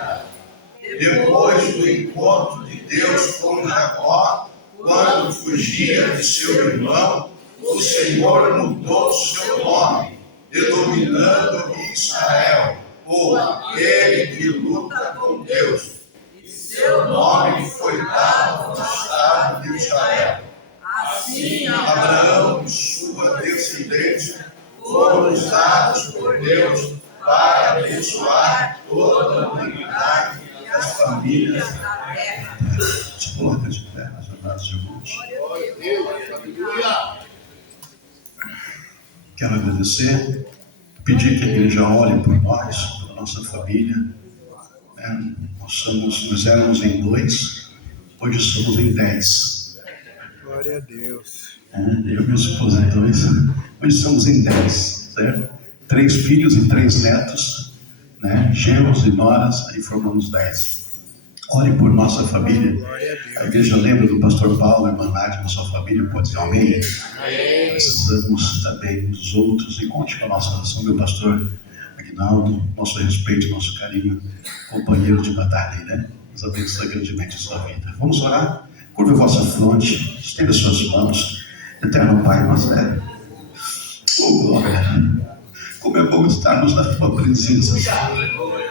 Depois do encontro de Deus com Jacó, quando fugia de seu irmão, o Senhor mudou seu nome, denominando Israel, ou aquele que luta com Deus. E seu nome foi dado ao estado de Israel. Assim, Abraão e sua descendência foram usados por Deus para abençoar toda a humanidade e as famílias da terra. Se coloca de pé nas amadas irmãos. Quero agradecer, pedir que a igreja ore por nós, pela nossa família. Nós éramos em 2, hoje somos em 10. Glória a Deus. Eu e minha esposa 2, hoje somos em 10, certo? 3 filhos e 3 netos, né? Genros e noras, aí formamos 10. Ore por nossa família. A igreja lembra do pastor Paulo, a irmã Nádia, na sua família, pode dizer amém? Precisamos também dos outros, e conte com a nossa oração, meu pastor Aguinaldo, nosso respeito, nosso carinho, companheiro de batalha, né? Deus abençoe grandemente a sua vida. Vamos orar? Curva a vossa fronte, estenda suas mãos. Eterno Pai, nosso é. Oh, glória! Como é bom estarmos na tua presença, Senhor.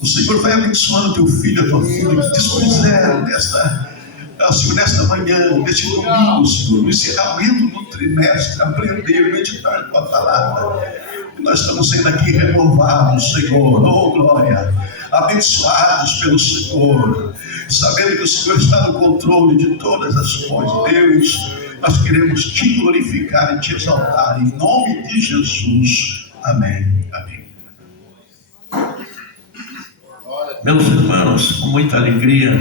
O Senhor vai abençoando teu filho, a tua filha, que dispuseram nesta manhã, neste domingo, Senhor, no encerramento do trimestre, aprender e meditar a tua palavra. E nós estamos sendo aqui renovados, Senhor, oh glória, abençoados pelo Senhor, sabendo que o Senhor está no controle de todas as coisas. Deus, nós queremos te glorificar e te exaltar, em nome de Jesus. Amém. Amém. Meus irmãos, com muita alegria,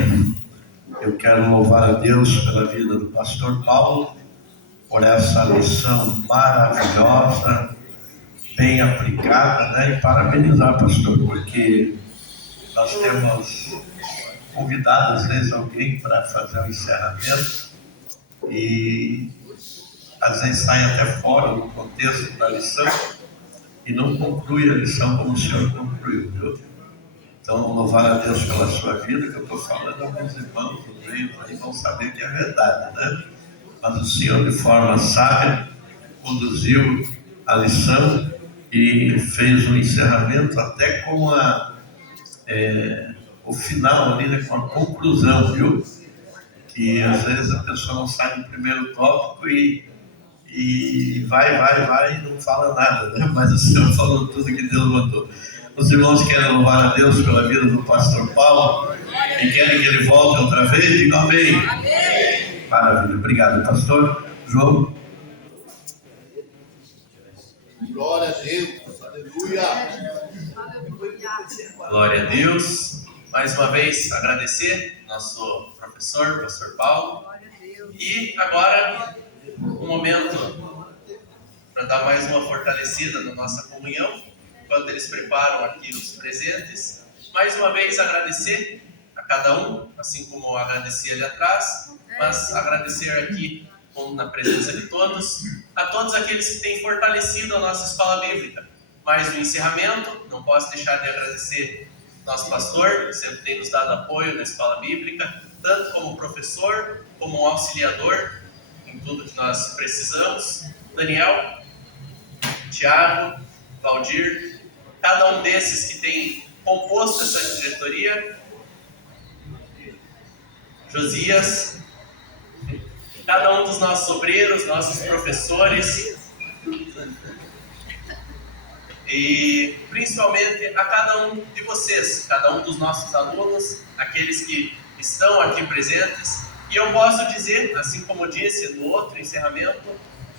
eu quero louvar a Deus pela vida do pastor Paulo, por essa lição maravilhosa, bem aplicada, né? E parabenizar, pastor, porque nós temos convidado às vezes alguém para fazer um encerramento e às vezes sai até fora do contexto da lição e não conclui a lição como o senhor concluiu, viu? Então, louvar a Deus pela sua vida, que eu estou falando, alguns irmãos do meio aí vão saber que é verdade, né? Mas o senhor, de forma sábia, conduziu a lição e fez um encerramento até com o final ali, né, com a conclusão, viu? Que às vezes a pessoa não sai do primeiro tópico e vai e não fala nada, né? Mas o senhor falou tudo que Deus mandou. Os irmãos querem louvar a Deus pela vida do pastor Paulo e querem que ele volte outra vez? Diga amém. Amém. Maravilha. Obrigado, pastor. João. Glória a Deus. Aleluia. Glória a Deus. Mais uma vez, agradecer nosso professor, pastor Paulo. E agora, um momento para dar mais uma fortalecida na nossa comunhão, enquanto eles preparam aqui os presentes. Mais uma vez, agradecer a cada um, assim como agradeci ali atrás, mas agradecer aqui, na presença de todos, a todos aqueles que têm fortalecido a nossa escola bíblica. Mais um encerramento, não posso deixar de agradecer nosso pastor, que sempre tem nos dado apoio na escola bíblica, tanto como professor, como auxiliador, em tudo que nós precisamos. Daniel, Tiago, Valdir, cada um desses que tem composto essa diretoria, Josias, cada um dos nossos obreiros, nossos professores, e principalmente a cada um de vocês, cada um dos nossos alunos, aqueles que estão aqui presentes. E eu posso dizer, assim como eu disse no outro encerramento,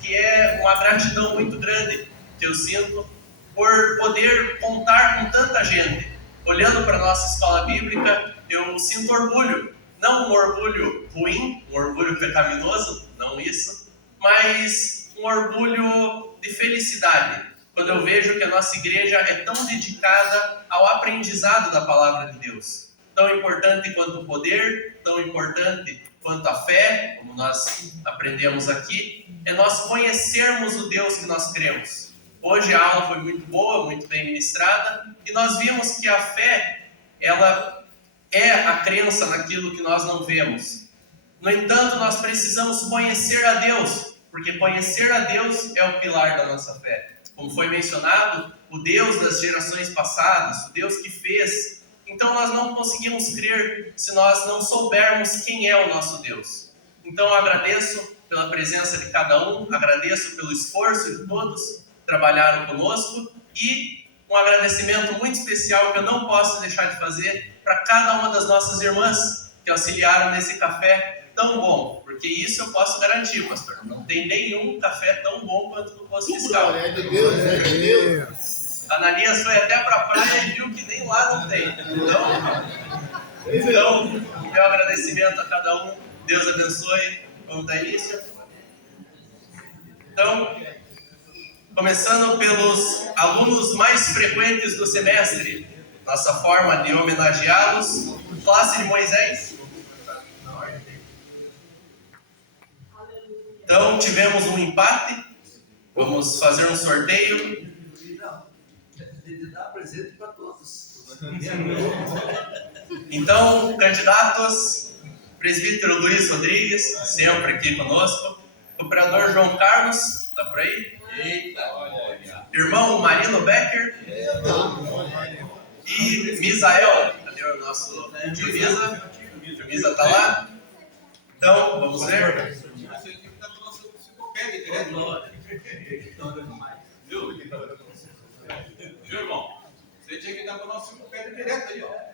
que é uma gratidão muito grande que eu sinto por poder contar com tanta gente. Olhando para a nossa escola bíblica, eu sinto orgulho. Não um orgulho ruim, um orgulho pecaminoso, não isso, mas um orgulho de felicidade. Quando eu vejo que a nossa igreja é tão dedicada ao aprendizado da palavra de Deus. Tão importante quanto o poder, tão importante quanto a fé, como nós aprendemos aqui, é nós conhecermos o Deus que nós cremos. Hoje a aula foi muito boa, muito bem ministrada, e nós vimos que a fé, ela é a crença naquilo que nós não vemos. No entanto, nós precisamos conhecer a Deus, porque conhecer a Deus é o pilar da nossa fé. Como foi mencionado, o Deus das gerações passadas, o Deus que fez. Então nós não conseguimos crer se nós não soubermos quem é o nosso Deus. Então eu agradeço pela presença de cada um, agradeço pelo esforço de todos que trabalharam conosco e um agradecimento muito especial que eu não posso deixar de fazer para cada uma das nossas irmãs que auxiliaram nesse café tão bom, porque isso eu posso garantir, pastor, não tem nenhum café tão bom quanto no posto fiscal. É de Deus, é de Deus. Ananias foi até para a praia e viu que nem lá não tem. Então, meu agradecimento a cada um. Deus abençoe. Vamos dar início. Então, começando pelos alunos mais frequentes do semestre, nossa forma de homenageá-los, classe de Moisés. Então, tivemos um empate. Vamos fazer um sorteio. Ele dá presente para todos. Então, candidatos, presbítero Luiz Rodrigues, sempre aqui conosco, cooperador João Carlos, está por aí? Eita. Irmão Marino Becker e Misael, cadê o nosso Divisa? Divisa está lá? Então, vamos ver. Viu, irmão? Você tinha que dar para o nosso pé direto aí, ó.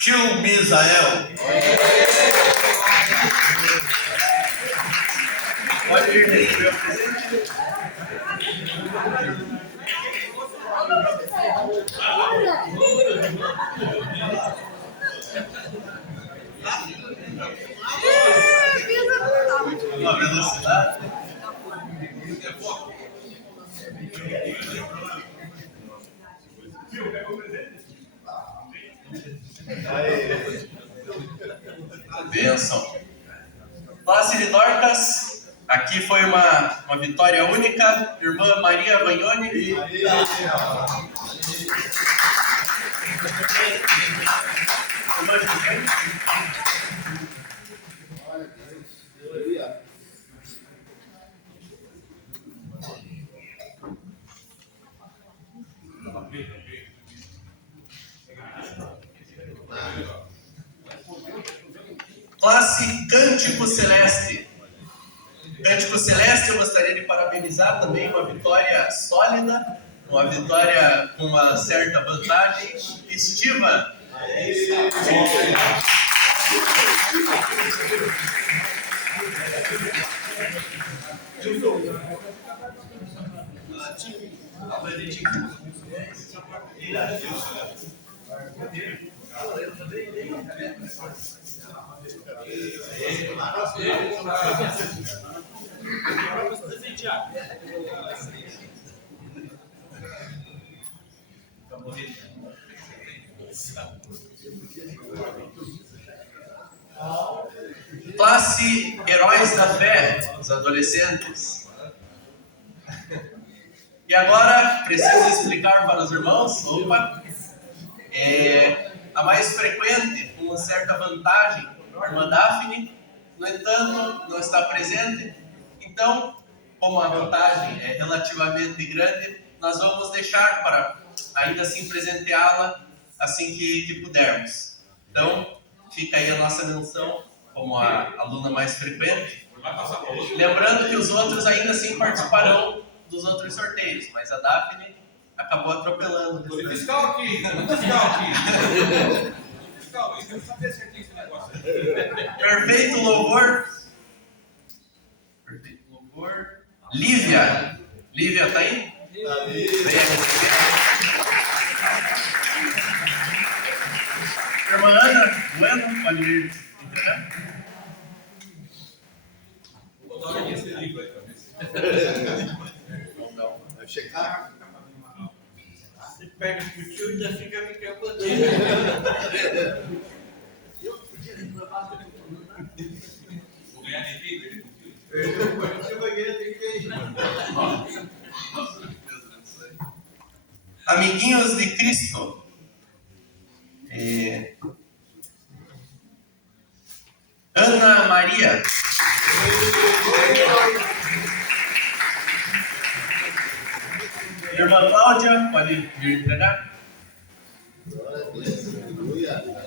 Tio Misael. Pode vir receber o presente. Uma velocidade. Bênção. Classe de Dorcas, aqui foi uma vitória única. Irmã Maria Vagnoni. Irmã Juliane. Classe Cântico Celeste. Cântico Celeste, eu gostaria de parabenizar também, uma vitória sólida, uma vitória com uma certa vantagem. Estiva. Classe Heróis da Fé, os adolescentes. E agora, preciso explicar para os irmãos, a mais frequente, com uma certa vantagem, a irmã Daphne, no entanto, não está presente. Então, como a vantagem é relativamente grande, nós vamos deixar para ainda assim presenteá-la assim que pudermos. Então, fica aí a nossa menção como a aluna mais frequente. Lembrando que os outros ainda assim participarão dos outros sorteios, mas a Daphne acabou atropelando. Tem fiscal aqui, fiscal aqui. Fiscal, eu quero saber se aqui esse negócio aí. Perfeito louvor. Perfeito louvor. Lívia. Lívia, tá aí? Tá ali. Irmã Ana, Bueno, pode vir entregar. Vou dar uma olhada nesse livro aí pra ver se... Vai checar. Você pega o tio e já fica me capotando. Eu podia reclamar do que Vou ganhar de quem? você vai ganhar de quem? Amiguinhos de Cristo. Ana Maria. Irmã Cláudia, pode vir entregar? Glória a Deus. Aleluia.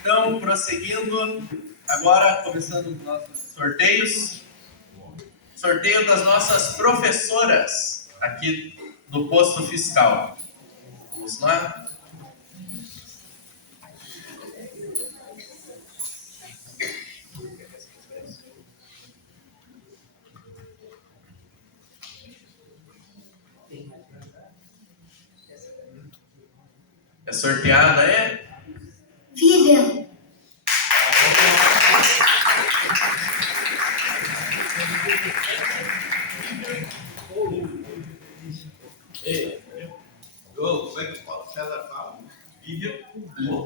Então, prosseguindo, agora começando os nossos sorteios. Sorteio das nossas professoras aqui do posto fiscal. Vamos lá. É sorteada, é? Vivian. Como é que o César fala? Vivian.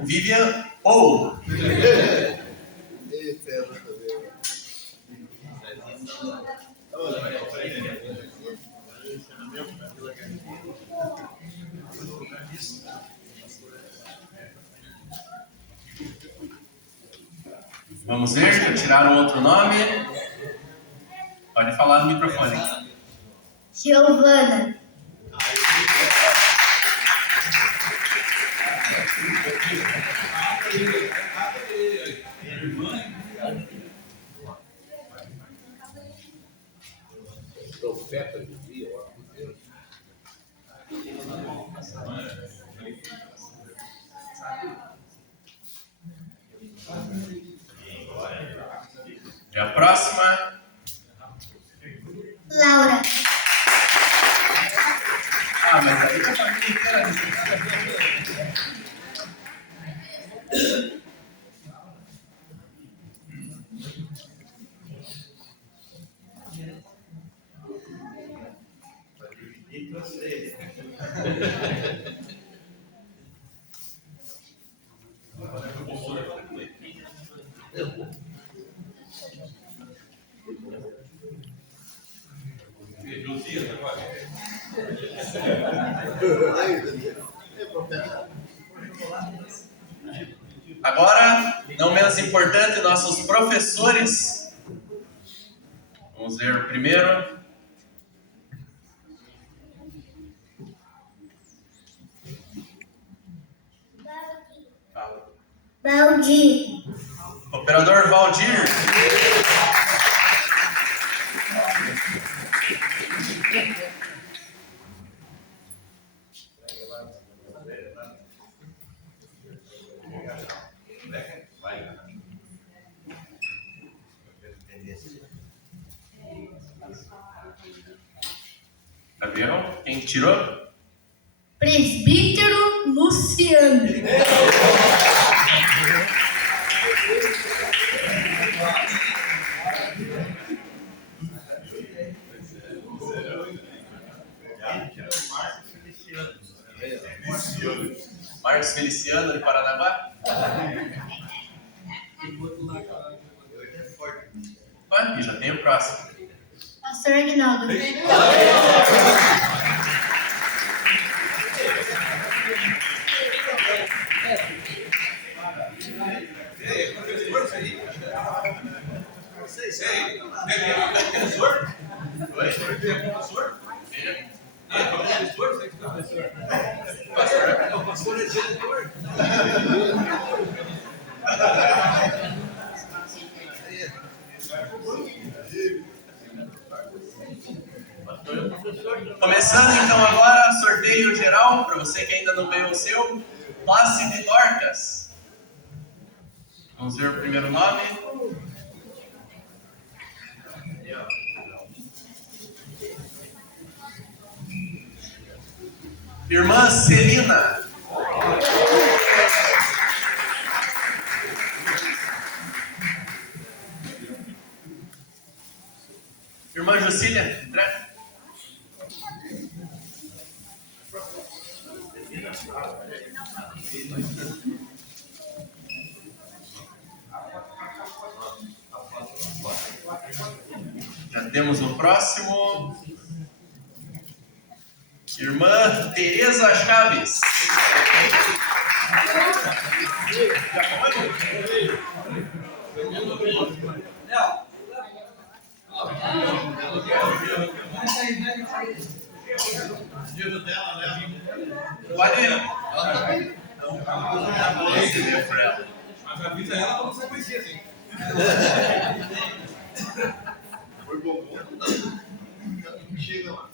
Vivian ou. Vamos ver, já tiraram outro nome. Pode falar no microfone. Giovana. E a próxima? Laura. Ah, mas aí a família inteira. Agora, não menos importante, nossos professores. Vamos ver o primeiro. Valdir. Operador Valdir. Gabriel, quem tirou? Presbítero Luciano. Marcos Feliciano, de Paranaguá. Opa, e já tem o próximo. Pastor Aguinaldo. Começando então agora, sorteio geral, para você que ainda não ganhou o seu, classe de Dorcas. Vamos ver o primeiro nome. Irmã Celina. Irmã Jucília, André. Já temos o próximo. Irmã Tereza Chaves. Pode ir. Mas avisa ela pra não ser conhecida, assim. Foi bom. Chega lá.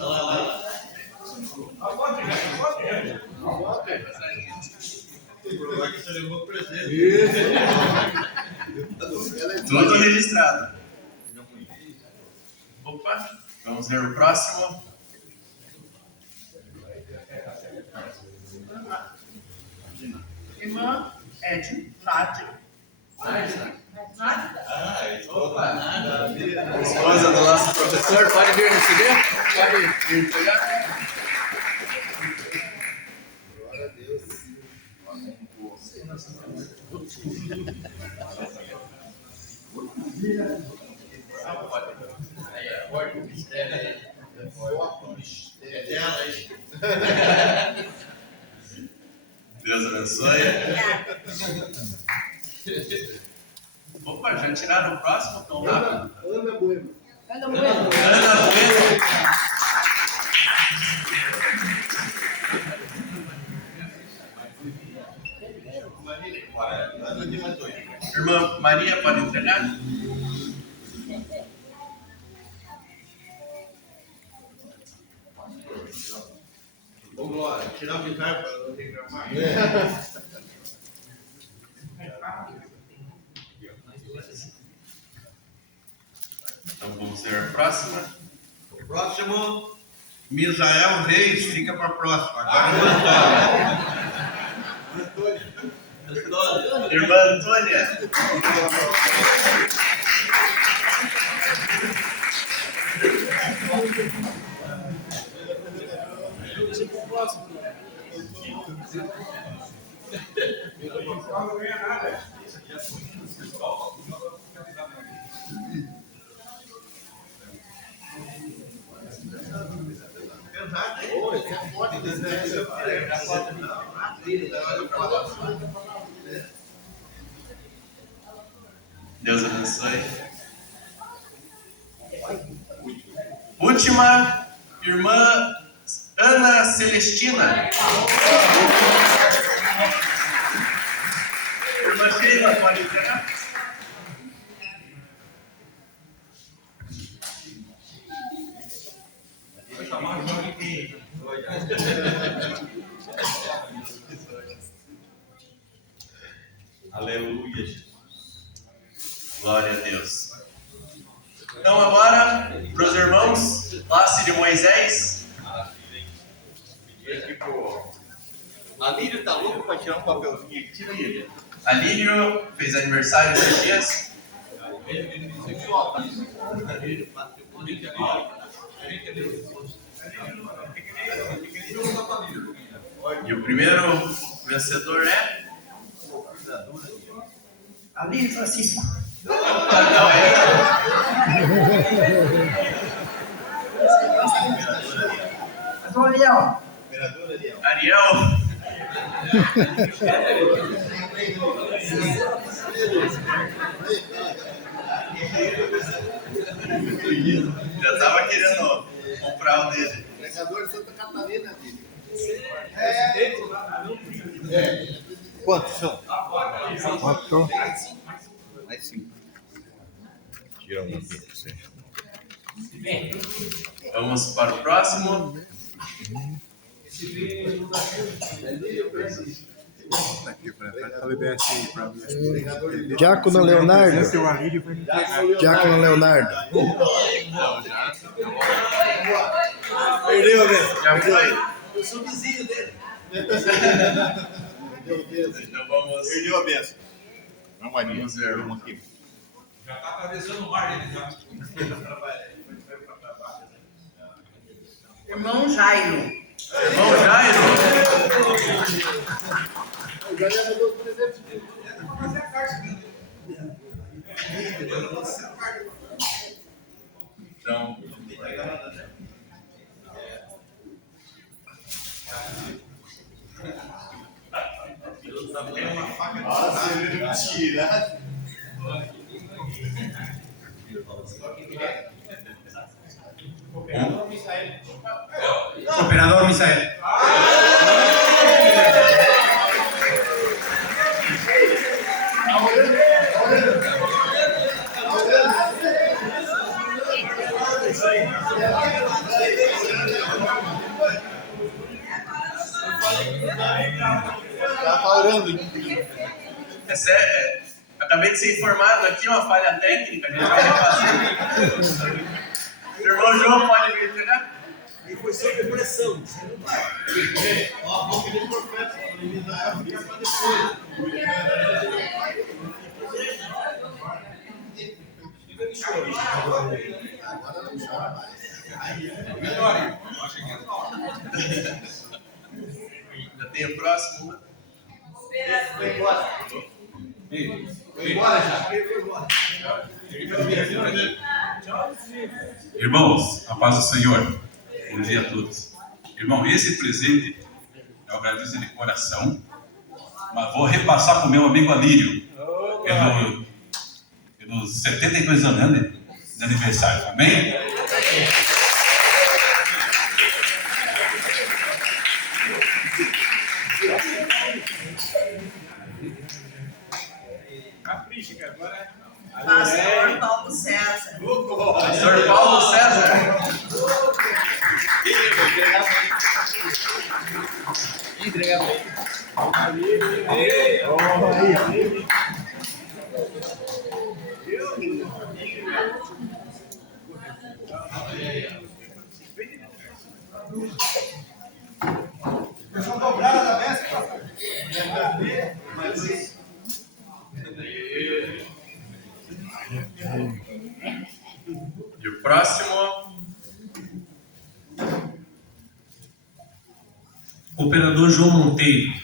Olha lá. A foto, gente. A foto. Tem problema que você levou presente. Tudo registrado. Opa, vamos ver o próximo. Irmã Ed, Nádia. Esposa do nosso professor, pode vir receber? Pode vir pegar? Glória a Deus. Aí, a porta do mistério aí. É dela aí. Deus abençoe. Opa, já tiraram o próximo? Tão rápido? Ana Bueno. Ana Bueno. Ana Bueno. Irmã Maria, pode entregar? Ô, Glória, tirar o guitarra para não reclamar. Então vamos ver a próxima. O próximo, Misael Reis, fica para a próxima. Agora Antônia. Irmã Antônia. Deus abençoe. Última, irmã Ana Celestina. Irmã Sheila, pode entregar? Aleluia, Jesus. Glória a Deus. Então agora, para os irmãos, classe de Moisés. Alírio tá louco para tirar um papelzinho aqui, tira ele. Alírio fez aniversário esses dias. E o primeiro vencedor é Alírio Francisco. Ariel. Ariel. Já estava querendo comprar o dele. Pregador de Santa Catarina dele. Quantos são? 4. Mais 5. Tira um aqui. Vamos para o próximo. Diácono Leonardo. Diácono Leonardo. Perdeu, velho. Já foi? Eu sou vizinho dele. Então vamos. Perdeu a benção. Vamos ver. Vamos aqui. Já tá atravessando o mar ele já. Irmão Jairo. Irmão Jairo. O Jairo mandou os presentes dele. Então. Nossa, mentira. Operador Misael. Tá orando. Acabei de ser informado aqui, uma falha técnica. A gente vai refazer. O irmão João pode vir entregar? E foi sob pressão. Ó, a boca de profeta. Israel fica para depois. Agora não chora mais. Vitória. Já tem o próximo. Foi embora. Foi embora já. Foi embora. Irmãos, a paz do Senhor. Bom dia a todos. Irmão, esse presente eu agradeço de coração, mas vou repassar para o meu amigo Alírio, pelos 72 anos de aniversário. Amém? Capricha, que agora é. Pastor Paulo César. Pastor Paulo César. Pessoal dobrada da véspera. E o próximo. Operador João Monteiro.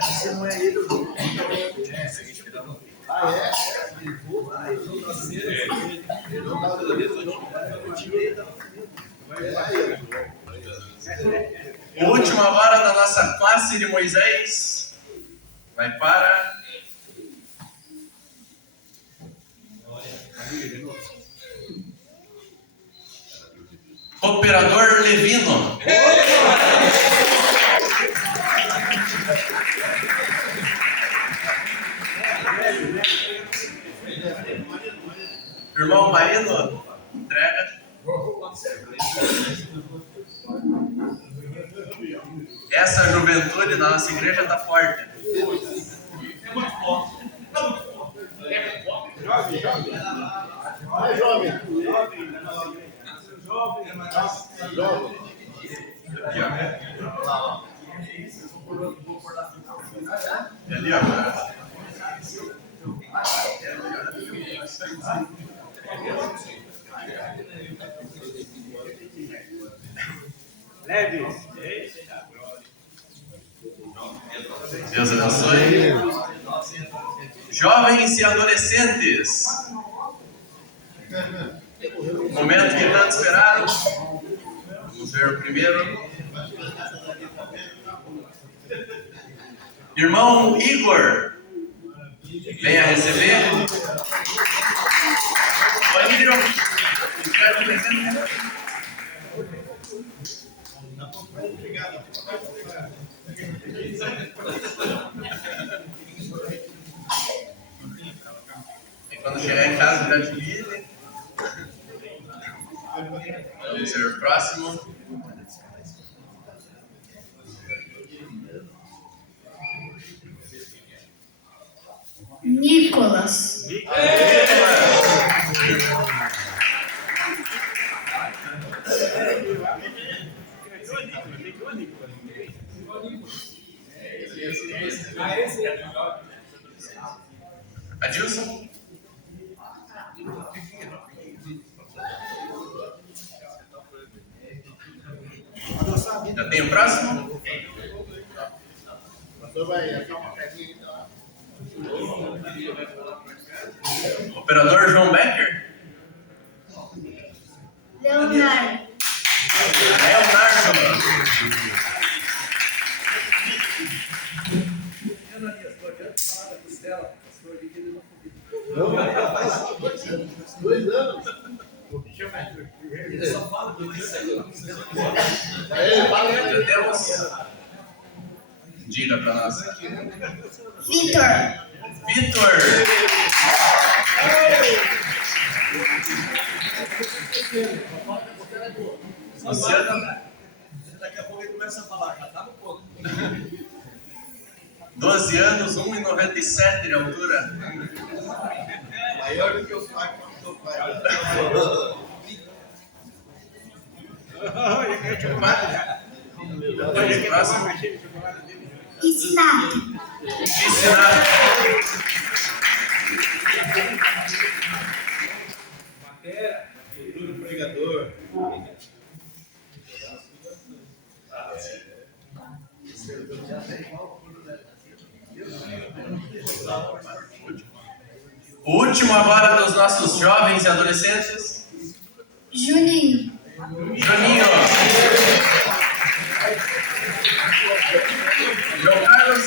Você não é ele, Ah, é? A última vara da nossa classe de Moisés vai para Operador Levino. Irmão Marino, entrega. Essa juventude na nossa igreja está forte. Vai, jovem. Ali, ó. Deus abençoe. Jovens e adolescentes. Momento que tanto esperaram. Vamos ver o primeiro. Irmão Igor, venha receber. Oi, Lírio. E quando chegar em casa, já te ligue. Vamos ver o próximo. Nicolas. Adilson. Já tem o próximo? Operador João Becker. Leonardo. Dois anos. Ele só fala do que Temos. Diga para nós. Vitor. Luciano. Daqui a pouco ele começa a falar, já tá no ponto. 12 anos, 1,97 de altura. Maior do que os pais quando seu pai. Ensinato. Futuro pregador. O último agora dos nossos jovens e adolescentes. Juninho. João Carlos.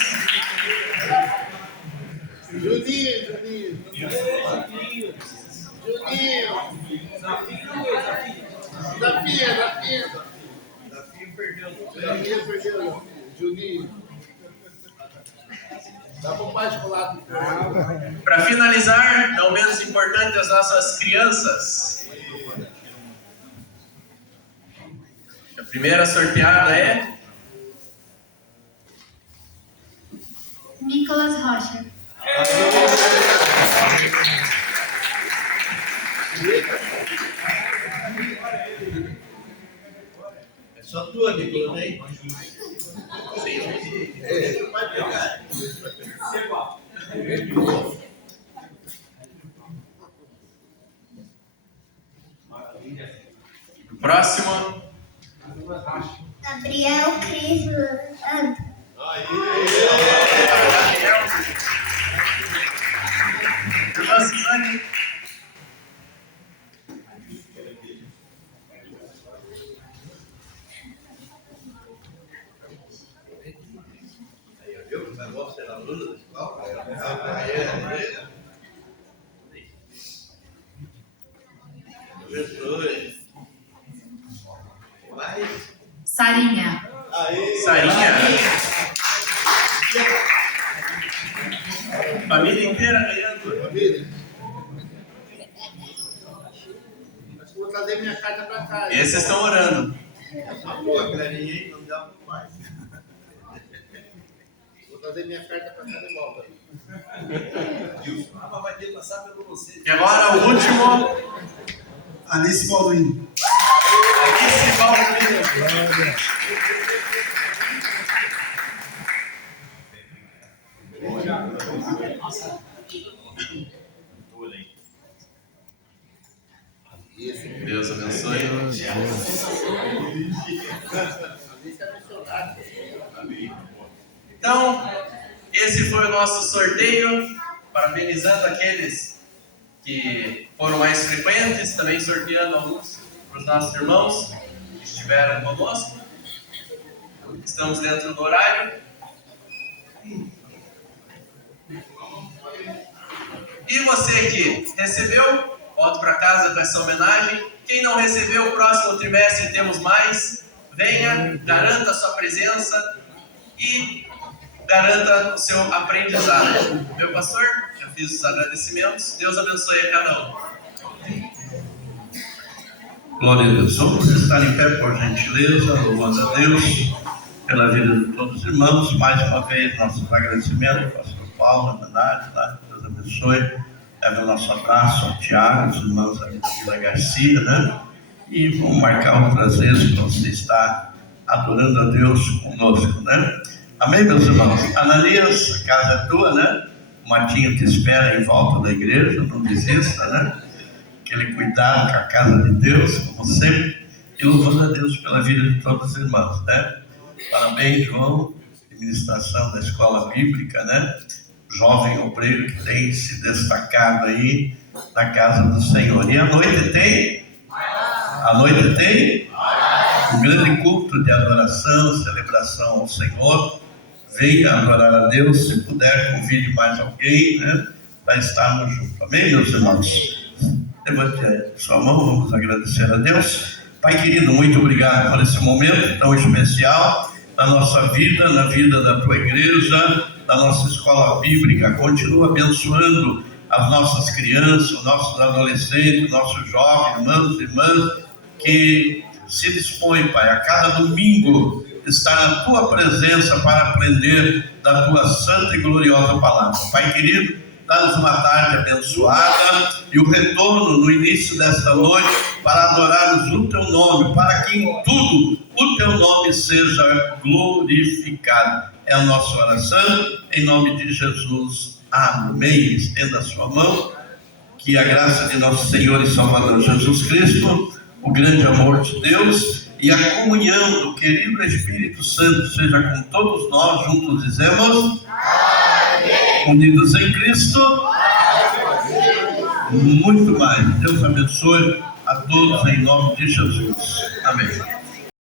Juninho. perdeu. Juninho. Dá para o pai chocolate. Para finalizar, não menos importante, as nossas crianças. A primeira sorteada é Nicolas Rocha. É só tua, Nicolas, hein? Sim. Vai pegar. Próximo. Gabriel Cris Santos. Irmã Suzane. Viu? O negócio era aluna da escola. Sarinha. Sarinha. Família inteira ganhando. Família. Vou trazer minha carta para cá. Esses estão orando. Boa, Clarinha, hein? Não dá para mais. Vou trazer minha carta para cá de volta. Vai ter que passar pelo você. E agora o último. Alice Baldwin. Alice Baldwin. Deus abençoe. Então, esse foi o nosso sorteio, parabenizando aqueles que foram mais frequentes, também sorteando alguns para os nossos irmãos que estiveram conosco. Estamos dentro do horário. E você que recebeu, volte para casa com essa homenagem. Quem não recebeu, o próximo trimestre temos mais. Venha, garanta a sua presença e garanta o seu aprendizado. Meu pastor, já fiz os agradecimentos. Deus abençoe a cada um. Glória a Deus. Vamos estar em pé, por gentileza, louvando a Deus pela vida de todos os irmãos. Mais uma vez, nossos agradecimentos ao pastor Paulo, a Nath, lá, Deus abençoe. Leve o nosso abraço ao Tiago, os irmãos da Vila Garcia, né? E vamos marcar outras vezes para você estar adorando a Deus conosco, né? Amém, meus irmãos? Ananias, a casa é tua, né? O Matinho te espera em volta da igreja, não desista, né? Aquele cuidado com a casa de Deus, como sempre, e louvando a Deus pela vida de todos os irmãos, né? Parabéns, João, administração da escola bíblica, né? Jovem obreiro que tem se destacado aí na casa do Senhor. E a noite tem? A noite tem? Um grande culto de adoração, celebração ao Senhor. Venha adorar a Deus, se puder, convide mais alguém, né? Para estarmos juntos. Amém, meus irmãos? Levante a sua mão, vamos agradecer a Deus. Pai querido, muito obrigado por esse momento tão especial na nossa vida, na vida da tua igreja, da nossa escola bíblica. Continua abençoando as nossas crianças, os nossos adolescentes, os nossos jovens, irmãos e irmãs, que se dispõem, Pai, a cada domingo estar na tua presença para aprender da tua santa e gloriosa palavra. Pai querido, dá-nos uma tarde abençoada e o retorno no início desta noite para adorarmos o teu nome, para que em tudo o teu nome seja glorificado. É a nossa oração, em nome de Jesus. Amém. Estenda a sua mão, que a graça de nosso Senhor e Salvador Jesus Cristo, o grande amor de Deus e a comunhão do querido Espírito Santo seja com todos nós. Juntos dizemos: amém. Unidos em Cristo, muito mais. Deus abençoe a todos em nome de Jesus. Amém.